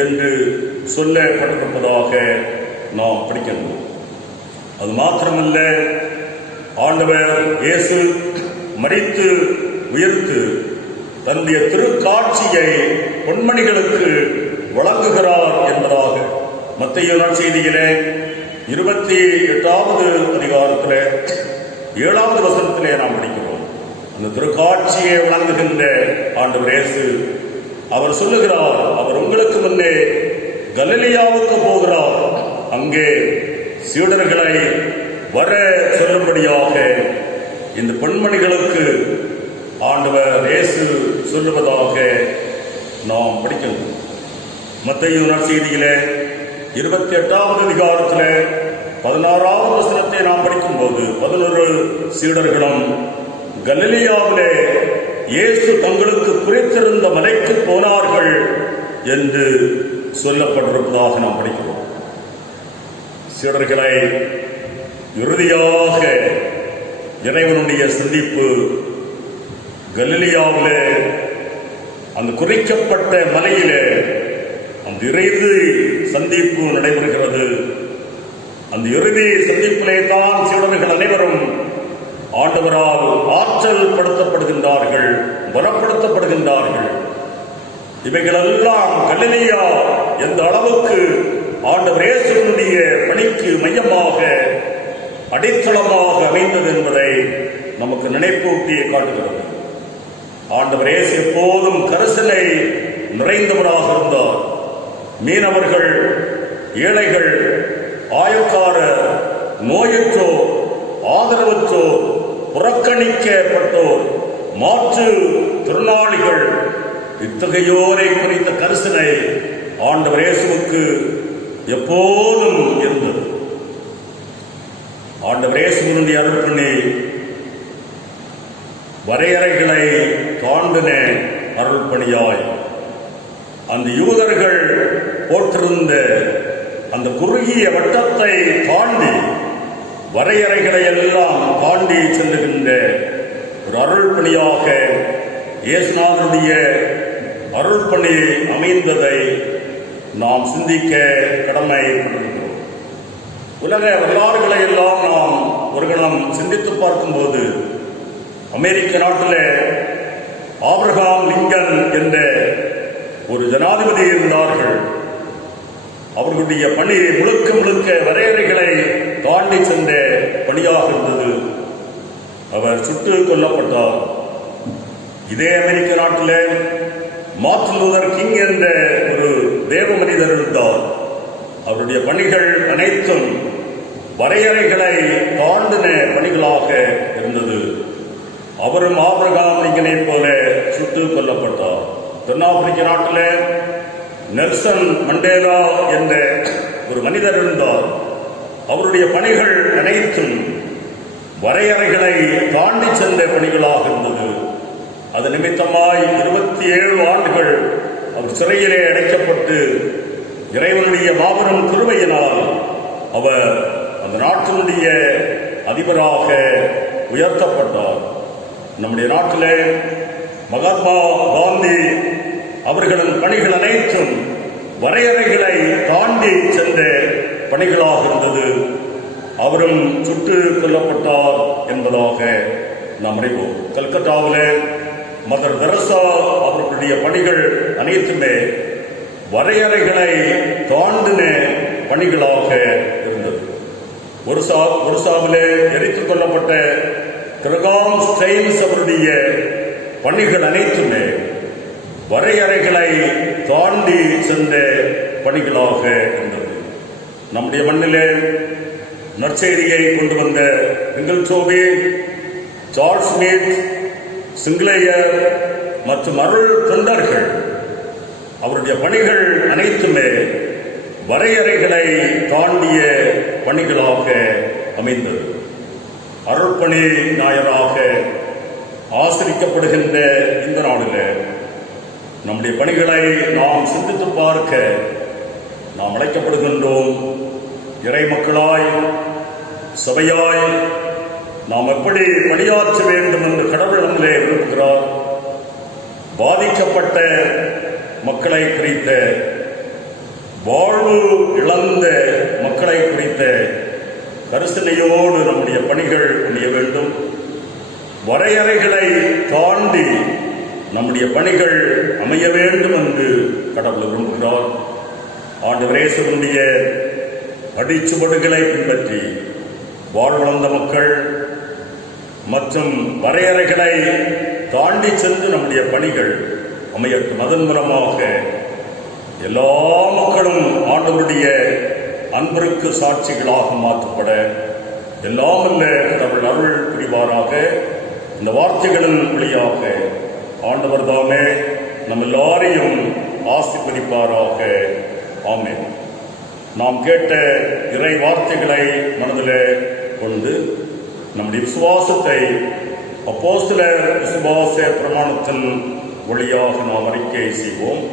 என்று சொல்லப்பட்டிருப்பதாக நாம் படிக்கின்றோம். அது மாத்திரமல்ல, ஆண்டவர் இயேசு மரித்து உயிர்த்து தன்னுடைய திருக்காட்சியை பொன்மணிகளுக்கு வழங்குகிறார் என்பதாக மத்தேயு நற்செய்தியிலே 28வது அதிகாரத்திலே 7வது வசனத்திலே நாம் படிக்கிறோம். அந்த திருக்காட்சியை வழங்குகின்ற ஆண்டவர் இயேசு அவர் சொல்லுகிறார், அவர் உங்களுக்கு முன்னே கலிலேயாவுக்கு போகிறார், அங்கே சீடர்களை வர சொல்லும்படியாக இந்த பெண்மணிகளுக்கு ஆண்டவர் இயேசு சொல்லுவதாக நாம் படிக்கின்றோம். மத்தேயு நற்செய்தியிலே 28வது அதிகாரத்திலே 16வது வசனத்தை நாம் படிக்கும்போது 11 சீடர்களும் கலிலேயாவிலே இயேசு தங்களுக்கு குறித்திருந்த மலைக்கு போனார்கள் என்று சொல்லப்பட்டிருப்பதாக நாம் படிக்கிறோம். சீடர்களை இறுதியாக இறைவனுடைய சந்திப்பு கலிலேயாவிலே அந்த குறிக்கப்பட்ட மலையிலே அந்த இறுதி சந்திப்பு நடைபெறுகிறது. அந்த இறுதி சந்திப்பிலே தான் சீடர்கள் அனைவரும் ஆண்டவரால் ஆற்றல் படுத்தப்படுகின்றார்கள், பலப்படுத்தப்படுகின்றார்கள். இவைகளெல்லாம் கலிலேயா எந்த அளவுக்கு ஆண்டவர் இயேசுவினுடைய பணிக்கு மையமாக அடித்தளமாக அமைந்தது என்பதை நமக்கு நினைப்பூட்டி காட்டுகிறது. ஆண்டவர் இயேசு எப்போதும் கரிசனை நிறைந்தவராக இருந்தார். மீனவர்கள், ஏழைகள், ஆயக்காரர், நோயுற்றோர், ஆதரவற்றோர், புறக்கணிக்கப்பட்டோர், மாற்று திறனாளிகள், இத்தகையோரை குறித்த கரிசனை ஆண்டவர் இயேசுவுக்கு எப்போதும் இருந்தது. ஆண்டவர் இயேசுவினுடைய அருள்பணி வரையறைகளை தாண்டின அருள்பணியாய் அந்த யூதர்கள் போட்டிருந்த அந்த குறுகிய வட்டத்தை தாண்டி வரையறைகளை எல்லாம் தாண்டி செல்லுகின்ற ஒரு அருள்பணியாக இயேசுநாதனுடைய அருள்பணி அமைந்ததை நாம் சிந்திக்க கடமைப்பட்டிருக்கிறோம். உலக வரலாறுகளை எல்லாம் நாம் ஒரு கணம் சிந்தித்து பார்க்கும்போது அமெரிக்க நாட்டில் ஆபிரகாம் லிங்கன் என்ற ஒரு ஜனாதிபதி இருந்தார்கள். அவர்களுடைய பணி முழுக்க முழுக்க வரையறைகளை தாண்டி சென்ற பணியாக இருந்தது. அவர் சுட்டுக் கொல்லப்பட்டார். இதே அமெரிக்க நாட்டில் மார்ட்டின் லூதர் கிங் என்ற ஒரு தேவ மனிதர் இருந்தார். அவருடைய பணிகள் அனைத்தும் வரையறைகளை தாண்டின பணிகளாக இருந்தது. அவரும் ஆபிரகாம் லிங்கனை போல சுட்டுக் கொல்லப்பட்டார். தென்னாப்பிரிக்க நாட்டில் நெல்சன் மண்டேலா என்ற ஒரு மனிதர் இருந்தார். அவருடைய பணிகள் அனைத்தும் வரையறைகளை தாண்டி சென்ற பணிகளாக இருந்தது. அது நிமித்தமாய் 27 ஆண்டுகள் அவர் சிறையிலே அடைக்கப்பட்டு இறைவனுடைய மாபெரும் கிருபையினால் அவர் அந்த நாட்டினுடைய அதிபராக உயர்த்தப்பட்டார். நம்முடைய நாட்டிலே மகாத்மா காந்தி அவர்களின் பணிகள் அனைத்தும் வரையறைகளை தாண்டி சென்ற பணிகளாக இருந்தது. அவரும் சுட்டுக் கொல்லப்பட்டார் என்பதாக நாம் அறிவோம். கல்கத்தாவிலே மதர் தெரசா அவர்களுடைய பணிகள் அனைத்துமே வரையறைகளை தாண்டின பணிகளாக இருந்தது. ஒருசாவிலே எரித்துக் கொல்லப்பட்ட கிரகாம் ஸ்டெயின்ஸ் அவருடைய பணிகள் அனைத்துமே வரையறைகளை தாண்டி சென்ற பணிகளாக இருந்தது. நம்முடைய மண்ணிலே நற்செய்தியை கொண்டு வந்த இங்கில்சோபி, சார்ல்ஸ் ஸ்மித், சிங்லேயர் மற்றும் அருள் தொண்டர்கள் அவருடைய பணிகள் அனைத்துமே வரையறைகளை தாண்டிய பணிகளாக அமைந்தது. அருள்பணி நாயராக ஆசிரிக்கப்படுகின்ற இந்த நாளில் நம்முடைய பணிகளை நாம் சிந்தித்து பார்க்க நாம் அழைக்கப்படுகின்றோம். இறை மக்களாய், சபையாய் நாம் எப்படி பணியாற்ற வேண்டும் என்று கடவுள் நம்மிலே விரும்புகிறார். பாதிக்கப்பட்ட மக்களை குறித்த, வாழ்வு இழந்த மக்களை குறித்த கரிசனையோடு நம்முடைய பணிகள் அமைய வேண்டும். வரையறைகளை தாண்டி நம்முடைய பணிகள் அமைய வேண்டும் என்று கடவுள் விரும்புகிறார். ஆண்டவர் இயேசுவினுடைய அடிச்சுவடுகளை பின்பற்றி வாழ்வளர்ந்த மக்கள் மற்றும் வரையறைகளை தாண்டி சென்று நம்முடைய பணிகள் அமையட்டும். அதன் மூலமாக எல்லா மக்களும் ஆண்டவருடைய அன்பிற்கு சாட்சிகளாக மாற்றப்பட எல்லாம் அல்ல கடவுள் அருள் புரிவாராக. இந்த வார்த்தைகளின் வழியாக ஆண்டவர் தாமே நம்ம எல்லாரையும் ஆசீர்வதிப்பாராக. ஆமென். நாம் கேட்ட இறை வார்த்தைகளை மனதில் கொண்டு நம்முடைய விசுவாசத்தை அப்போஸ்தலர் விசுவாச பிரமாணத்தின் வழியாக நாம் அறிக்கை செய்வோம்.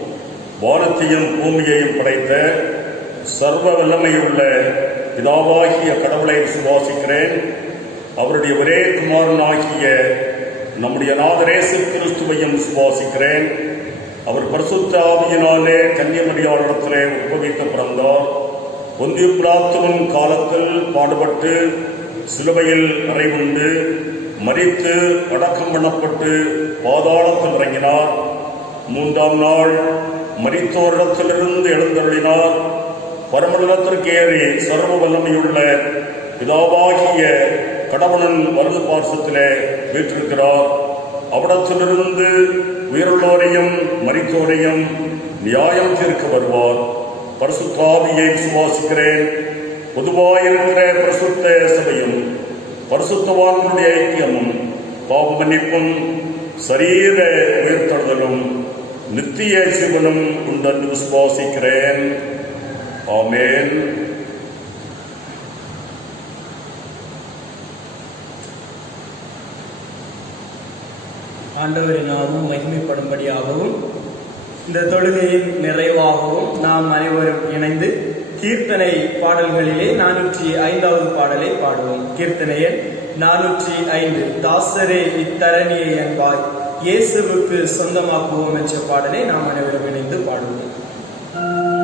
வானத்தையும் பூமியையும் படைத்த சர்வ வல்லமையுள்ள பிதாவாகிய கடவுளை விசுவாசிக்கிறேன். அவருடைய ஒரே குமாரனாகிய நம்முடைய நாதர் இயேசு கிறிஸ்துவையும் விசுவாசிக்கிறேன். அவர் பரிசுத்த ஆவியினாலே கன்னிமரியாளிடத்திலே உட்பவித்து பிறந்தார். பொந்திய பிலாத்துவின் காலத்தில் பாடுபட்டு சிலுவையில் அறைவுண்டு மரித்து அடக்கம் பண்ணப்பட்டு பாதாளத்தில் இறங்கினார். 3ஆம் நாள் மரித்தோரிடத்திலிருந்து எழுந்தருளினார். பரமண்டலத்திற்கு ஏறி சர்வ வல்லமையுள்ள பிதாவாகிய கடவுளின் வலது பார்சத்திலே வீற்றிருக்கிறார். அவிடத்திலிருந்து உயிருள்ளோரையும் மரித்தோரையும் நியாயம் தீர்க்க வருவார். பரிசுத்த ஆவியை விசுவாசிக்கிறேன். பொதுவாயிருக்கிற பரிசுத்த சபையும் பரிசுத்தவான்களுடைய ஐக்கியமும் பாவ மன்னிப்பும் சரீர உயிர்த்தெழுதலும் நித்திய ஜீவனும் உண்டென்று விசுவாசிக்கிறேன். ஆமென். ஆண்டவரின் நாமம் மகிமைப்படும்படியாகவும் இந்த தொழுகையின் நிறைவாகவும் நாம் அனைவரும் இணைந்து கீர்த்தனை பாடல்களிலே 405வது பாடலை பாடுவோம். கீர்த்தனை எண் 405. தாசரே இத்தரணியை என்பாய் இயேசுவுக்கு சொந்தமாக்குவோம் என்ற பாடலை நாம் அனைவரும் இணைந்து பாடுவோம். Oh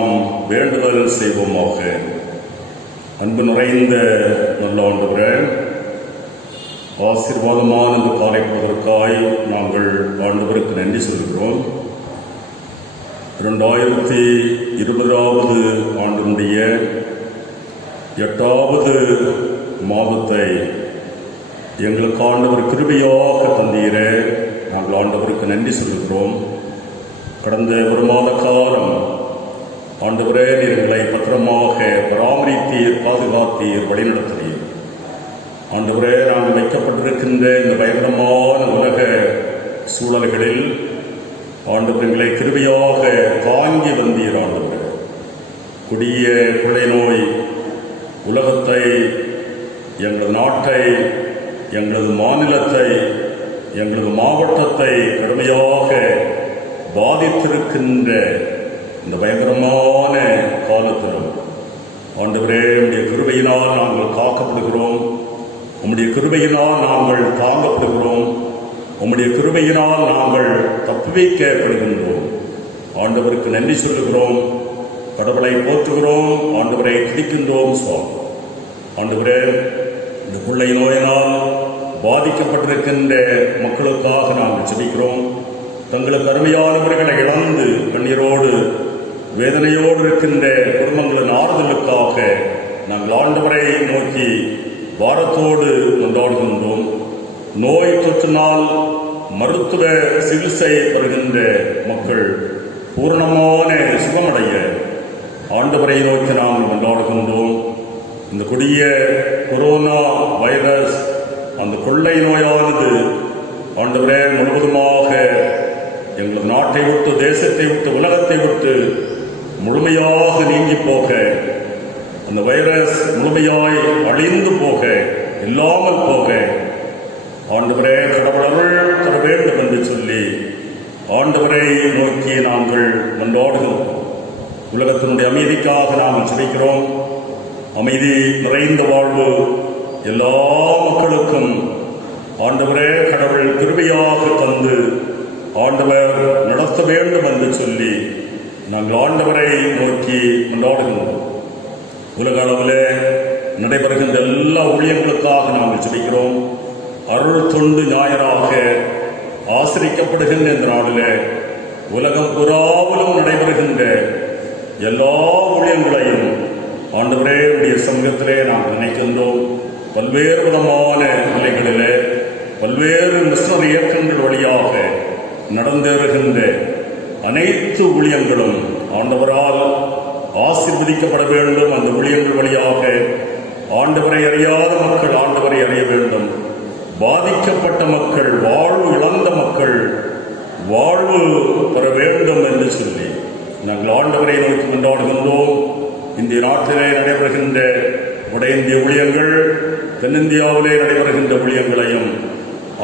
நாம் வேண்டுதல் செய்வோமாக. அன்பு நிறைந்த நல்ல ஆண்டவரே, ஆசீர்வாதமான இந்த காலை பொழுதற்காய் நாங்கள் ஆண்டவருக்கு நன்றி சொல்கிறோம். 2020 ஆண்டினுடைய 8வது மாதத்தை எங்களுக்கு ஆண்டவர் கிருபையாக தந்தீரே, நாங்கள் ஆண்டவருக்கு நன்றி சொல்கிறோம். கடந்த ஒரு மாத காலம் ஆண்டவரே, நீர் எங்களை பத்திரமாக பராமரித்தீர், பாதுகாத்தீர், வழிநடத்தினீர். ஆண்டவரே, நாங்கள் வைக்கப்பட்டிருக்கின்ற இந்த பயங்கரமான உலக சூழல்களில் ஆண்டவர் எங்களை கிருபையாக தாங்கி வந்தீர். ஆண்டவரே, கொடிய கொள்ளை நோய் உலகத்தை, எங்களது நாட்டை, எங்களது மாநிலத்தை, எங்களது மாவட்டத்தை கடுமையாக பாதித்திருக்கின்ற இந்த பயங்கரமான காலத்திலும் ஆண்டவரே, உம்முடைய கிருபையினால் நாங்கள் காக்கப்படுகிறோம். உம்முடைய கிருபையினால் நாங்கள் தாங்கப்படுகிறோம். உம்முடைய கிருபையினால் நாங்கள் தப்புவிக்கப்படுகின்றோம். ஆண்டவருக்கு நன்றி சொல்லுகிறோம். கடவுளை போற்றுகிறோம். ஆண்டவரை துதிக்கின்றோம். சுவாமி, ஆண்டவரே, இந்த கொள்ளை நோயினால் பாதிக்கப்பட்டிருக்கின்ற மக்களுக்காக நாங்கள் ஜெபிக்கிறோம். தங்களுக்கு அருமையானவர்களை இழந்து கண்ணீரோடு வேதனையோடு இருக்கின்ற குடும்பங்களின் ஆறுதலுக்காக நாங்கள் ஆண்டவரை நோக்கி வாரத்தோடு கொண்டாடுகின்றோம். நோய் தொற்றினால் மருத்துவ சிகிச்சை பெறுகின்ற மக்கள் பூர்ணமான சுகமடைய ஆண்டவரை நோக்கி நாங்கள் கொண்டாடுகின்றோம். இந்த கொடிய கொரோனா வைரஸ், அந்த கொள்ளை நோயானது ஆண்டவரே முழுவதுமாக எங்களது நாட்டை விட்டு, தேசத்தை விட்டு, உலகத்தை விட்டு முழுமையாக நீங்கி போக, அந்த வைரஸ் முழுமையாய் அழிந்து போக, இல்லாமல் போக ஆண்டவரே கடவுள் அருள் தர வேண்டும் என்று சொல்லி ஆண்டவரை நோக்கி நாங்கள் கொண்டாடுகிறோம். உலகத்தினுடைய அமைதிக்காக நாங்கள் ஜெபிக்கிறோம். அமைதி நிறைந்த வாழ்வு எல்லா மக்களுக்கும் ஆண்டவரே கடவுள் கிருபையாக தந்து ஆண்டவர் நடத்த வேண்டும் என்று சொல்லி நாங்கள் ஆண்டவரை நோக்கி கொண்டாடுகின்றோம். உலக அளவில் நடைபெறுகின்ற எல்லா ஊழியர்களுக்காக நாங்கள் ஜெபிக்கிறோம். அருள் தொண்டு ஞாயிறாக ஆசிரிக்கப்படுகின்ற இந்த நாளிலே உலகம் புறாவிலும் நடைபெறுகின்ற எல்லா ஊழியங்களையும் ஆண்டவரே உடைய சமூகத்திலே நாங்கள் நினைக்கின்றோம். பல்வேறு விதமான நிலைகளிலே பல்வேறு மிஷனரி இயக்கங்கள் வழியாக நடந்தேறுகின்ற அனைத்து ஊழியங்களும் ஆண்டவரால் ஆசீர்வதிக்கப்பட வேண்டும். அந்த ஊழியங்கள் வழியாக ஆண்டவரை அறியாத மக்கள் ஆண்டவரை அறிய வேண்டும். பாதிக்கப்பட்ட மக்கள், வாழ்வு இழந்த மக்கள் வாழ்வு பெற வேண்டும் என்று சொல்லி நாங்கள் ஆண்டவரை நோக்கி கொண்டாடுகின்றோம். இந்திய நாட்டிலே நடைபெறுகின்ற வட இந்திய ஊழியங்கள், தென்னிந்தியாவிலே நடைபெறுகின்ற ஊழியங்களையும்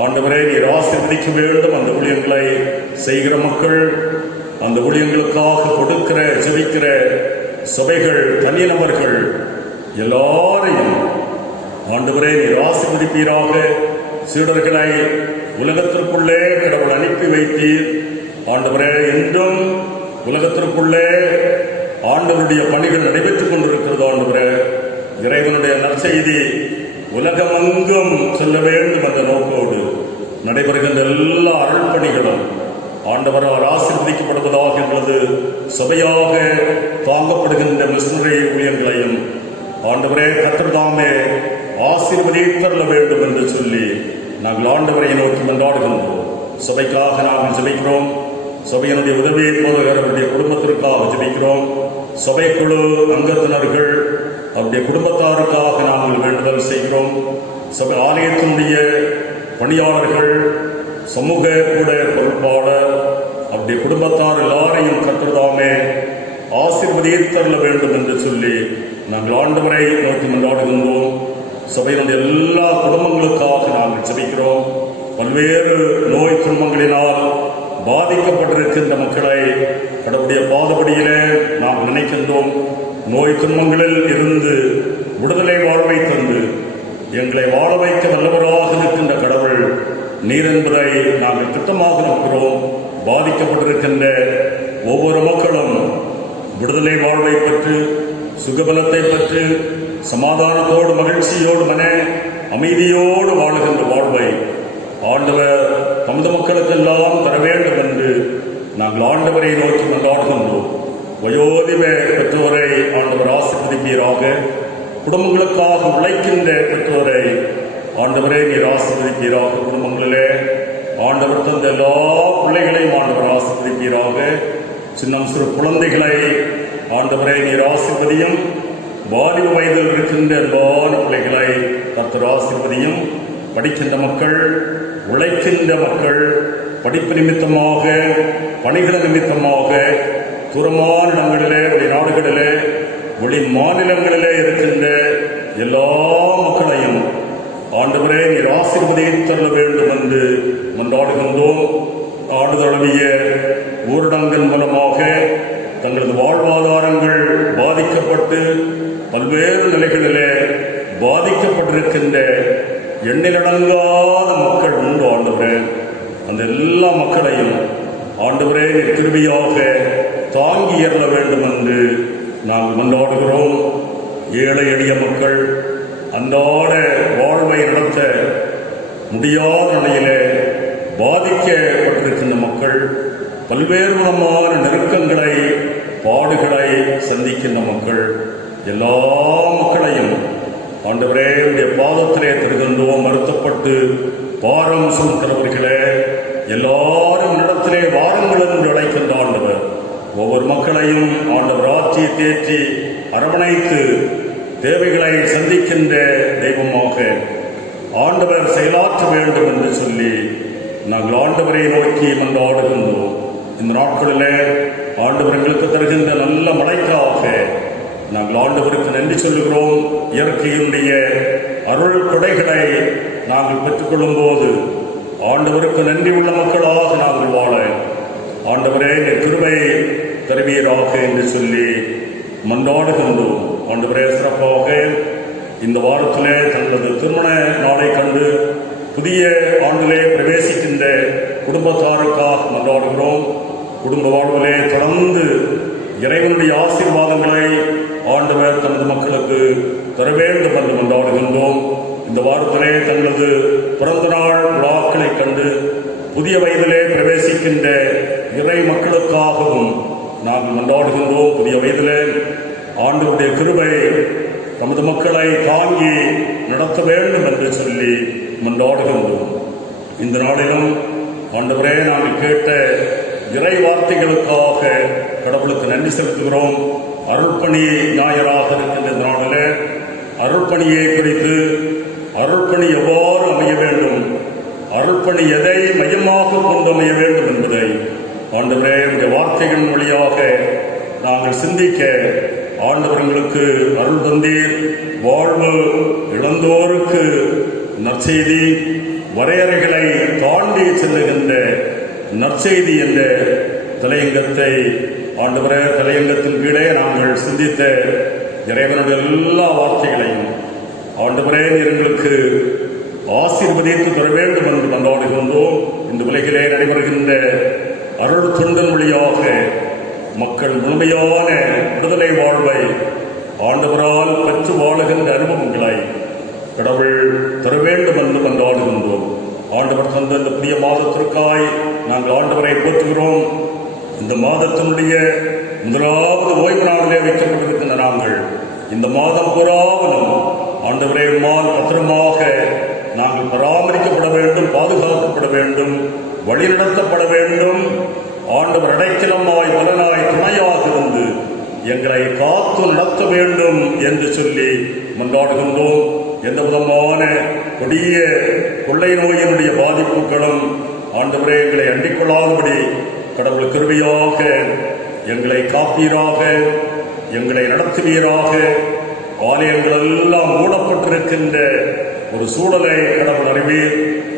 ஆண்டவரே நீர் ஆசீர்வதிக்க வேண்டும். அந்த ஊழியங்களை செய்கிற மக்கள், அந்த ஊழியங்களுக்காக கொடுக்கிற ஜெபிக்கிற சபைகள், தனிநபர்கள் எல்லாரையும் ஆண்டவரே நீர் ஆசீர்வதிப்பீராக. சீடர்களை உலகத்திற்குள்ளே கடவுள் அனுப்பி வைத்தீர். ஆண்டவரே, என்றும் உலகத்திற்குள்ளே ஆண்டவருடைய பணிகள் நடைபெற்றுக் கொண்டிருக்கிறது. ஆண்டவரே, இறைவனுடைய நற்செய்தி உலகமெங்கும் செல்ல வேண்டும் என்ற நோக்கோடு நடைபெறுகின்ற எல்லா அருள்பணிகளும் ஆண்டவரால் ஆசீர்வதிக்கப்படுவதாக எங்களது சபையாக தாங்கப்படுகின்ற மிஷனரி ஊழியங்களையும் ஆண்டவரே கர்த்தர்தாமே ஆசீர்வதித்தருள வேண்டும் என்று சொல்லி நாங்கள் ஆண்டவரை நோக்கி கொண்டாடுகின்றோம். சபைக்காக நாங்கள் ஜெபிக்கிறோம். சபையினுடைய உதவி போதகர்களுடைய குடும்பத்திற்காக ஜெபிக்கிறோம். சபைக்குழு அங்கத்தினர்கள், அவருடைய குடும்பத்தாருக்காக நாங்கள் வேண்டுதல் செய்கிறோம். சபை ஆலயத்தினுடைய பணியாளர்கள், சமூக கூட பொறுப்பாளர், அவருடைய குடும்பத்தார் எல்லாரையும் கர்த்தர்தாமே ஆசீர்வதித்தருள வேண்டும் என்று சொல்லி நாங்கள் ஆண்டவரை நோக்கி கொண்டாடுகின்றோம். சபையினுடைய எல்லா குடும்பங்களுக்காக நாங்கள் ஜெபிக்கிறோம். பல்வேறு நோய் துன்பங்களினால் பாதிக்கப்பட்டிருக்கின்ற மக்களை கடவுளுடைய பாதபடியிலே நாம் நினைக்கின்றோம். நோய் துன்பங்களில் இருந்து விடுதலை வாழ்வை தந்து எங்களை வாழ வைக்க வல்லவராக இருக்கின்ற கடவுள் நீர் என்பதை நாங்கள் திட்டமாக நம்புகிறோம். பாதிக்கப்பட்டிருக்கின்ற ஒவ்வொரு மக்களும் விடுதலை வாழ்வை பெற்று சுகபலத்தை பெற்று சமாதானத்தோடு மகிழ்ச்சியோடு மன அமைதியோடு வாழுகின்ற வாழ்வை ஆண்டவர் தமது மக்களுக்கெல்லாம் தர வேண்டும் என்று நாங்கள் ஆண்டவரை நோக்கி கொண்டாடுகின்றோம். வயோதிப பெற்றோரை ஆண்டவர் ஆசீர்வதிப்பீராக. குடும்பங்களுக்காக உழைக்கின்ற பெற்றோரை ஆண்டவரே நீர் ஆசீர்வதிப்பீராக. குடும்பங்களிலே ஆண்டவர் தந்த எல்லா பிள்ளைகளையும் ஆண்டவர் ஆசீர்வதிப்பீராக. சின்னம் சிறு குழந்தைகளை ஆண்டவரை நீர் ஆசீர்வதியும். வாலிப வயதில் இருக்கின்ற எல்லா பிள்ளைகளை கர்த்தர் ஆசீர்வதியும். படிக்கின்ற மக்கள், உழைக்கின்ற மக்கள், படிப்பு நிமித்தமாக, பணிகள் நிமித்தமாக தூரமான இடங்களிலே, வெளிநாடுகளிலே, வெளி மாநிலங்களிலே இருக்கின்ற எல்லா மக்களையும் ஆண்டவரே நீர் ஆசீர்வதித்தள்ள வேண்டும் என்று மன்றாடுகின்றோம். ஆண்டு தழுவிய ஊரடங்கின் மூலமாக தங்களது வாழ்வாதாரங்கள் பாதிக்கப்பட்டு பல்வேறு நிலைகளிலே பாதிக்கப்பட்டிருக்கின்ற எண்ணிலடங்காத மக்கள் உண்டு ஆண்டவரே. அந்த எல்லா மக்களையும் ஆண்டவரே நீர் கிருபையாக தாங்கி எறல வேண்டும் என்று நாங்கள் மன்றாடுகிறோம். ஏழை எளிய மக்கள் அன்றாட வாழ்வை நடத்த முடியாத நிலையிலே பாதிக்கப்பட்டிருக்கின்ற மக்கள், பல்வேறு விதமான நெருக்கங்களை பாடுகளை சந்திக்கின்ற மக்கள், எல்லா மக்களையும் ஆண்டவரே உடைய பாதத்திலே தருகின்றோம். வருத்தப்பட்டு பாரம் சுமக்கிறவர்களே எல்லாரும் இடத்திலே வாருங்கள் என்று அழைக்கின்ற ஆண்டவர் ஒவ்வொரு மக்களையும் ஆண்டவர் ஆட்சி தேற்றி அரவணைத்து தேவைகளை சந்திக்கின்ற தெய்வமாக ஆண்டவர் செயலாற்ற வேண்டும் என்று சொல்லி நாங்கள் ஆண்டவரை நோக்கி மன்றாடுகின்றோம். இந்த நாட்களிலே ஆண்டவர் எங்களுக்கு தருகின்ற நல்ல மழைக்காக நாங்கள் ஆண்டவருக்கு நன்றி சொல்லுகிறோம். இயற்கையினுடைய அருள் கொடைகளை நாங்கள் பெற்றுக்கொள்ளும் போது ஆண்டவருக்கு நன்றி உள்ள மக்களாக நாங்கள் வாழ ஆண்டவரே கிருபை தருவீராக என்று சொல்லி மன்றாடுகின்றோம். ஆண்டவரே சிறப்பாக இந்த வாரத்திலே தங்களது திருமண நாளை கண்டு புதிய ஆண்டிலே பிரவேசிக்கின்ற குடும்பத்தாருக்காக மன்றாடுகிறோம். குடும்ப வாழ்விலே தொடர்ந்து இறைவனுடைய ஆசீர்வாதங்களை ஆண்டவர் தனது மக்களுக்கு தர வேண்டும் என்று மன்றாடுகின்றோம். இந்த வாரத்திலே தங்களது பிறந்த நாள் விழாக்களை கண்டு புதிய வயதிலே பிரவேசிக்கின்ற இறை மக்களுக்காகவும் நாங்கள் மன்றாடுகின்றோம். புதிய வயதிலே ஆண்டவருடைய கிருபை தமது மக்களை தாங்கி நடத்த வேண்டும் என்று சொல்லி மன்றாடுகின்றோம். இந்த நாளிலும் ஆண்டவரே நாங்கள் கேட்ட இறை வார்த்தைகளுக்காக கடவுளுக்கு நன்றி செலுத்துகிறோம். அருள்பணி ஞாயிறாக இருக்கின்ற இந்த நாளிலே அருள்பணியை குறித்து அருள்பணி எவ்வாறு அமைய வேண்டும், அருள்பணி எதை மையமாக கொண்டு அமைய வேண்டும் என்பதை ஆண்டவரே உடைய வார்த்தைகள் வழியாக நாங்கள் சிந்திக்க ஆண்டவர்களுக்கு அருள் தந்தீர். வாழ்வு இழந்தோருக்கு நற்செய்தி, வரையறைகளை தாண்டி செல்லுகின்ற நற்செய்தி என்ற தலையங்கத்தை ஆண்டவரே தலையங்கத்தின் கீழே நாங்கள் சிந்தித்த இறைவனுடைய எல்லா வார்த்தைகளையும் ஆண்டவரே எங்களுக்கு ஆசீர்வதித்து தர வேண்டும் என்று மன்றாடுகின்றோம். இந்த உலகிலே நடைபெறுகின்ற அருள் தொண்டின் வழியாக மக்கள் முழுமையான விடுதலை வாழ்வை ஆண்டவரால் பெற்று வாழுகின்ற அனுபவங்களை கடவுள் தர வேண்டும் என்று மன்றாடுகின்றோம். ஆண்டவர் தந்த இந்த புதிய மாதத்திற்காய் நாங்கள் ஆண்டவரை போற்றுகிறோம். இந்த மாதத்தினுடைய முதலாவது ஓய்வு நாளிலே வைக்கப்பட்டிருக்கின்ற நாங்கள் இந்த மாதம் பூராவதும் ஆண்டவரே பத்திரமாக நாங்கள் பராமரிக்கப்பட வேண்டும், பாதுகாக்கப்பட வேண்டும், வழிநடத்தப்பட வேண்டும். ஆண்டவர் அடைக்கலமாய் பலனாய் துணையாக இருந்து எங்களை காத்து நடத்த வேண்டும் என்று சொல்லி மன்றாடுகின்றோம். எந்த விதமான கொடிய கொள்ளை நோயினுடைய பாதிப்புகளும் ஆண்டவரே எங்களை அண்டிக்கொள்ளாதபடி கடவுள் கிருபையாக எங்களை காப்பீராக, எங்களை நடத்துவீராக. ஆலயங்கள் எல்லாம் மூடப்பட்டிருக்கின்ற ஒரு சூழலை கடவுள் அறிவீர்.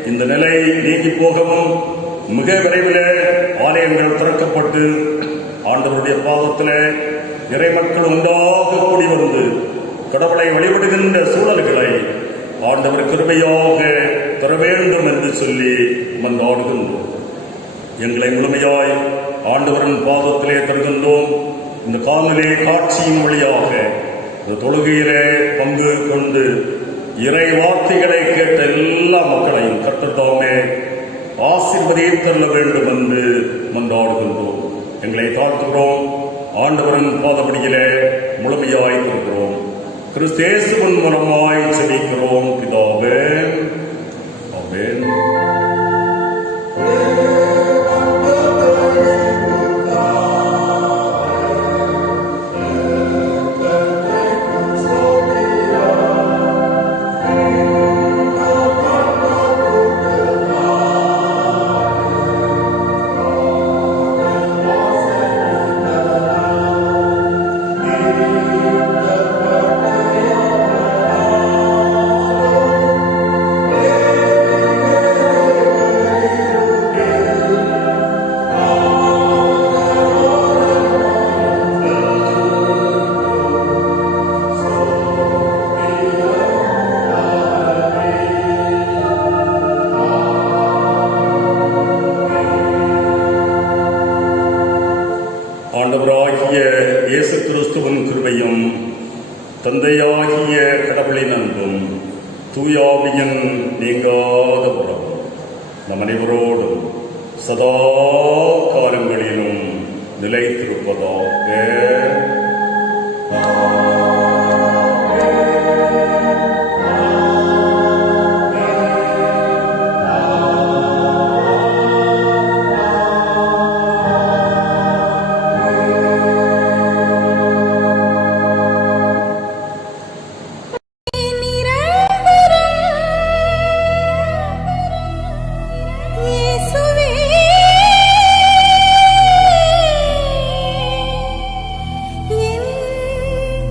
இந்த நிலை நீங்கி போகவும் மிக விரைவில் ஆலயங்கள் திறக்கப்பட்டு ஆண்டவருடைய பாதத்தில் இறைமக்கள் ஒன்றாக கூடி வந்து கடவுளை வழிபடுகின்ற சூழல்களை ஆண்டவர் கிருபையாக தர வேண்டும் என்று சொல்லி மன்றாடுகின்றோம். எங்களை முழுமையாய் ஆண்டவரின் பாதத்திலே தருகின்றோம். இந்த காணொளி காட்சியின் வழியாக இந்த தொழுகையிலே பங்கு கொண்டு இறை வார்த்தைகளை கேட்ட எல்லா மக்களையும் கர்த்தர் தாமே ஆசீர்வதித்தள்ள வேண்டும் என்று மன்றாடுகின்றோம். எங்களை தாழ்த்துகிறோம். ஆண்டவரின் பாதபடியிலே முழுமையாய் இருக்கிறோம். கிறிஸ்து இயேசுவின் மூலமாய் ஜெபிக்கிறோம் பிதாவே. ஆமென். ஆண்டவராகிய இயேசு கிறிஸ்துவின் கிருபையும் தந்தையாகிய கடவுளின் அன்பும் தூயாவியின் நீங்காத உறவும் நம் அனைவரோடும் சதா காலங்களிலும் நிலைத்திருப்பதாக.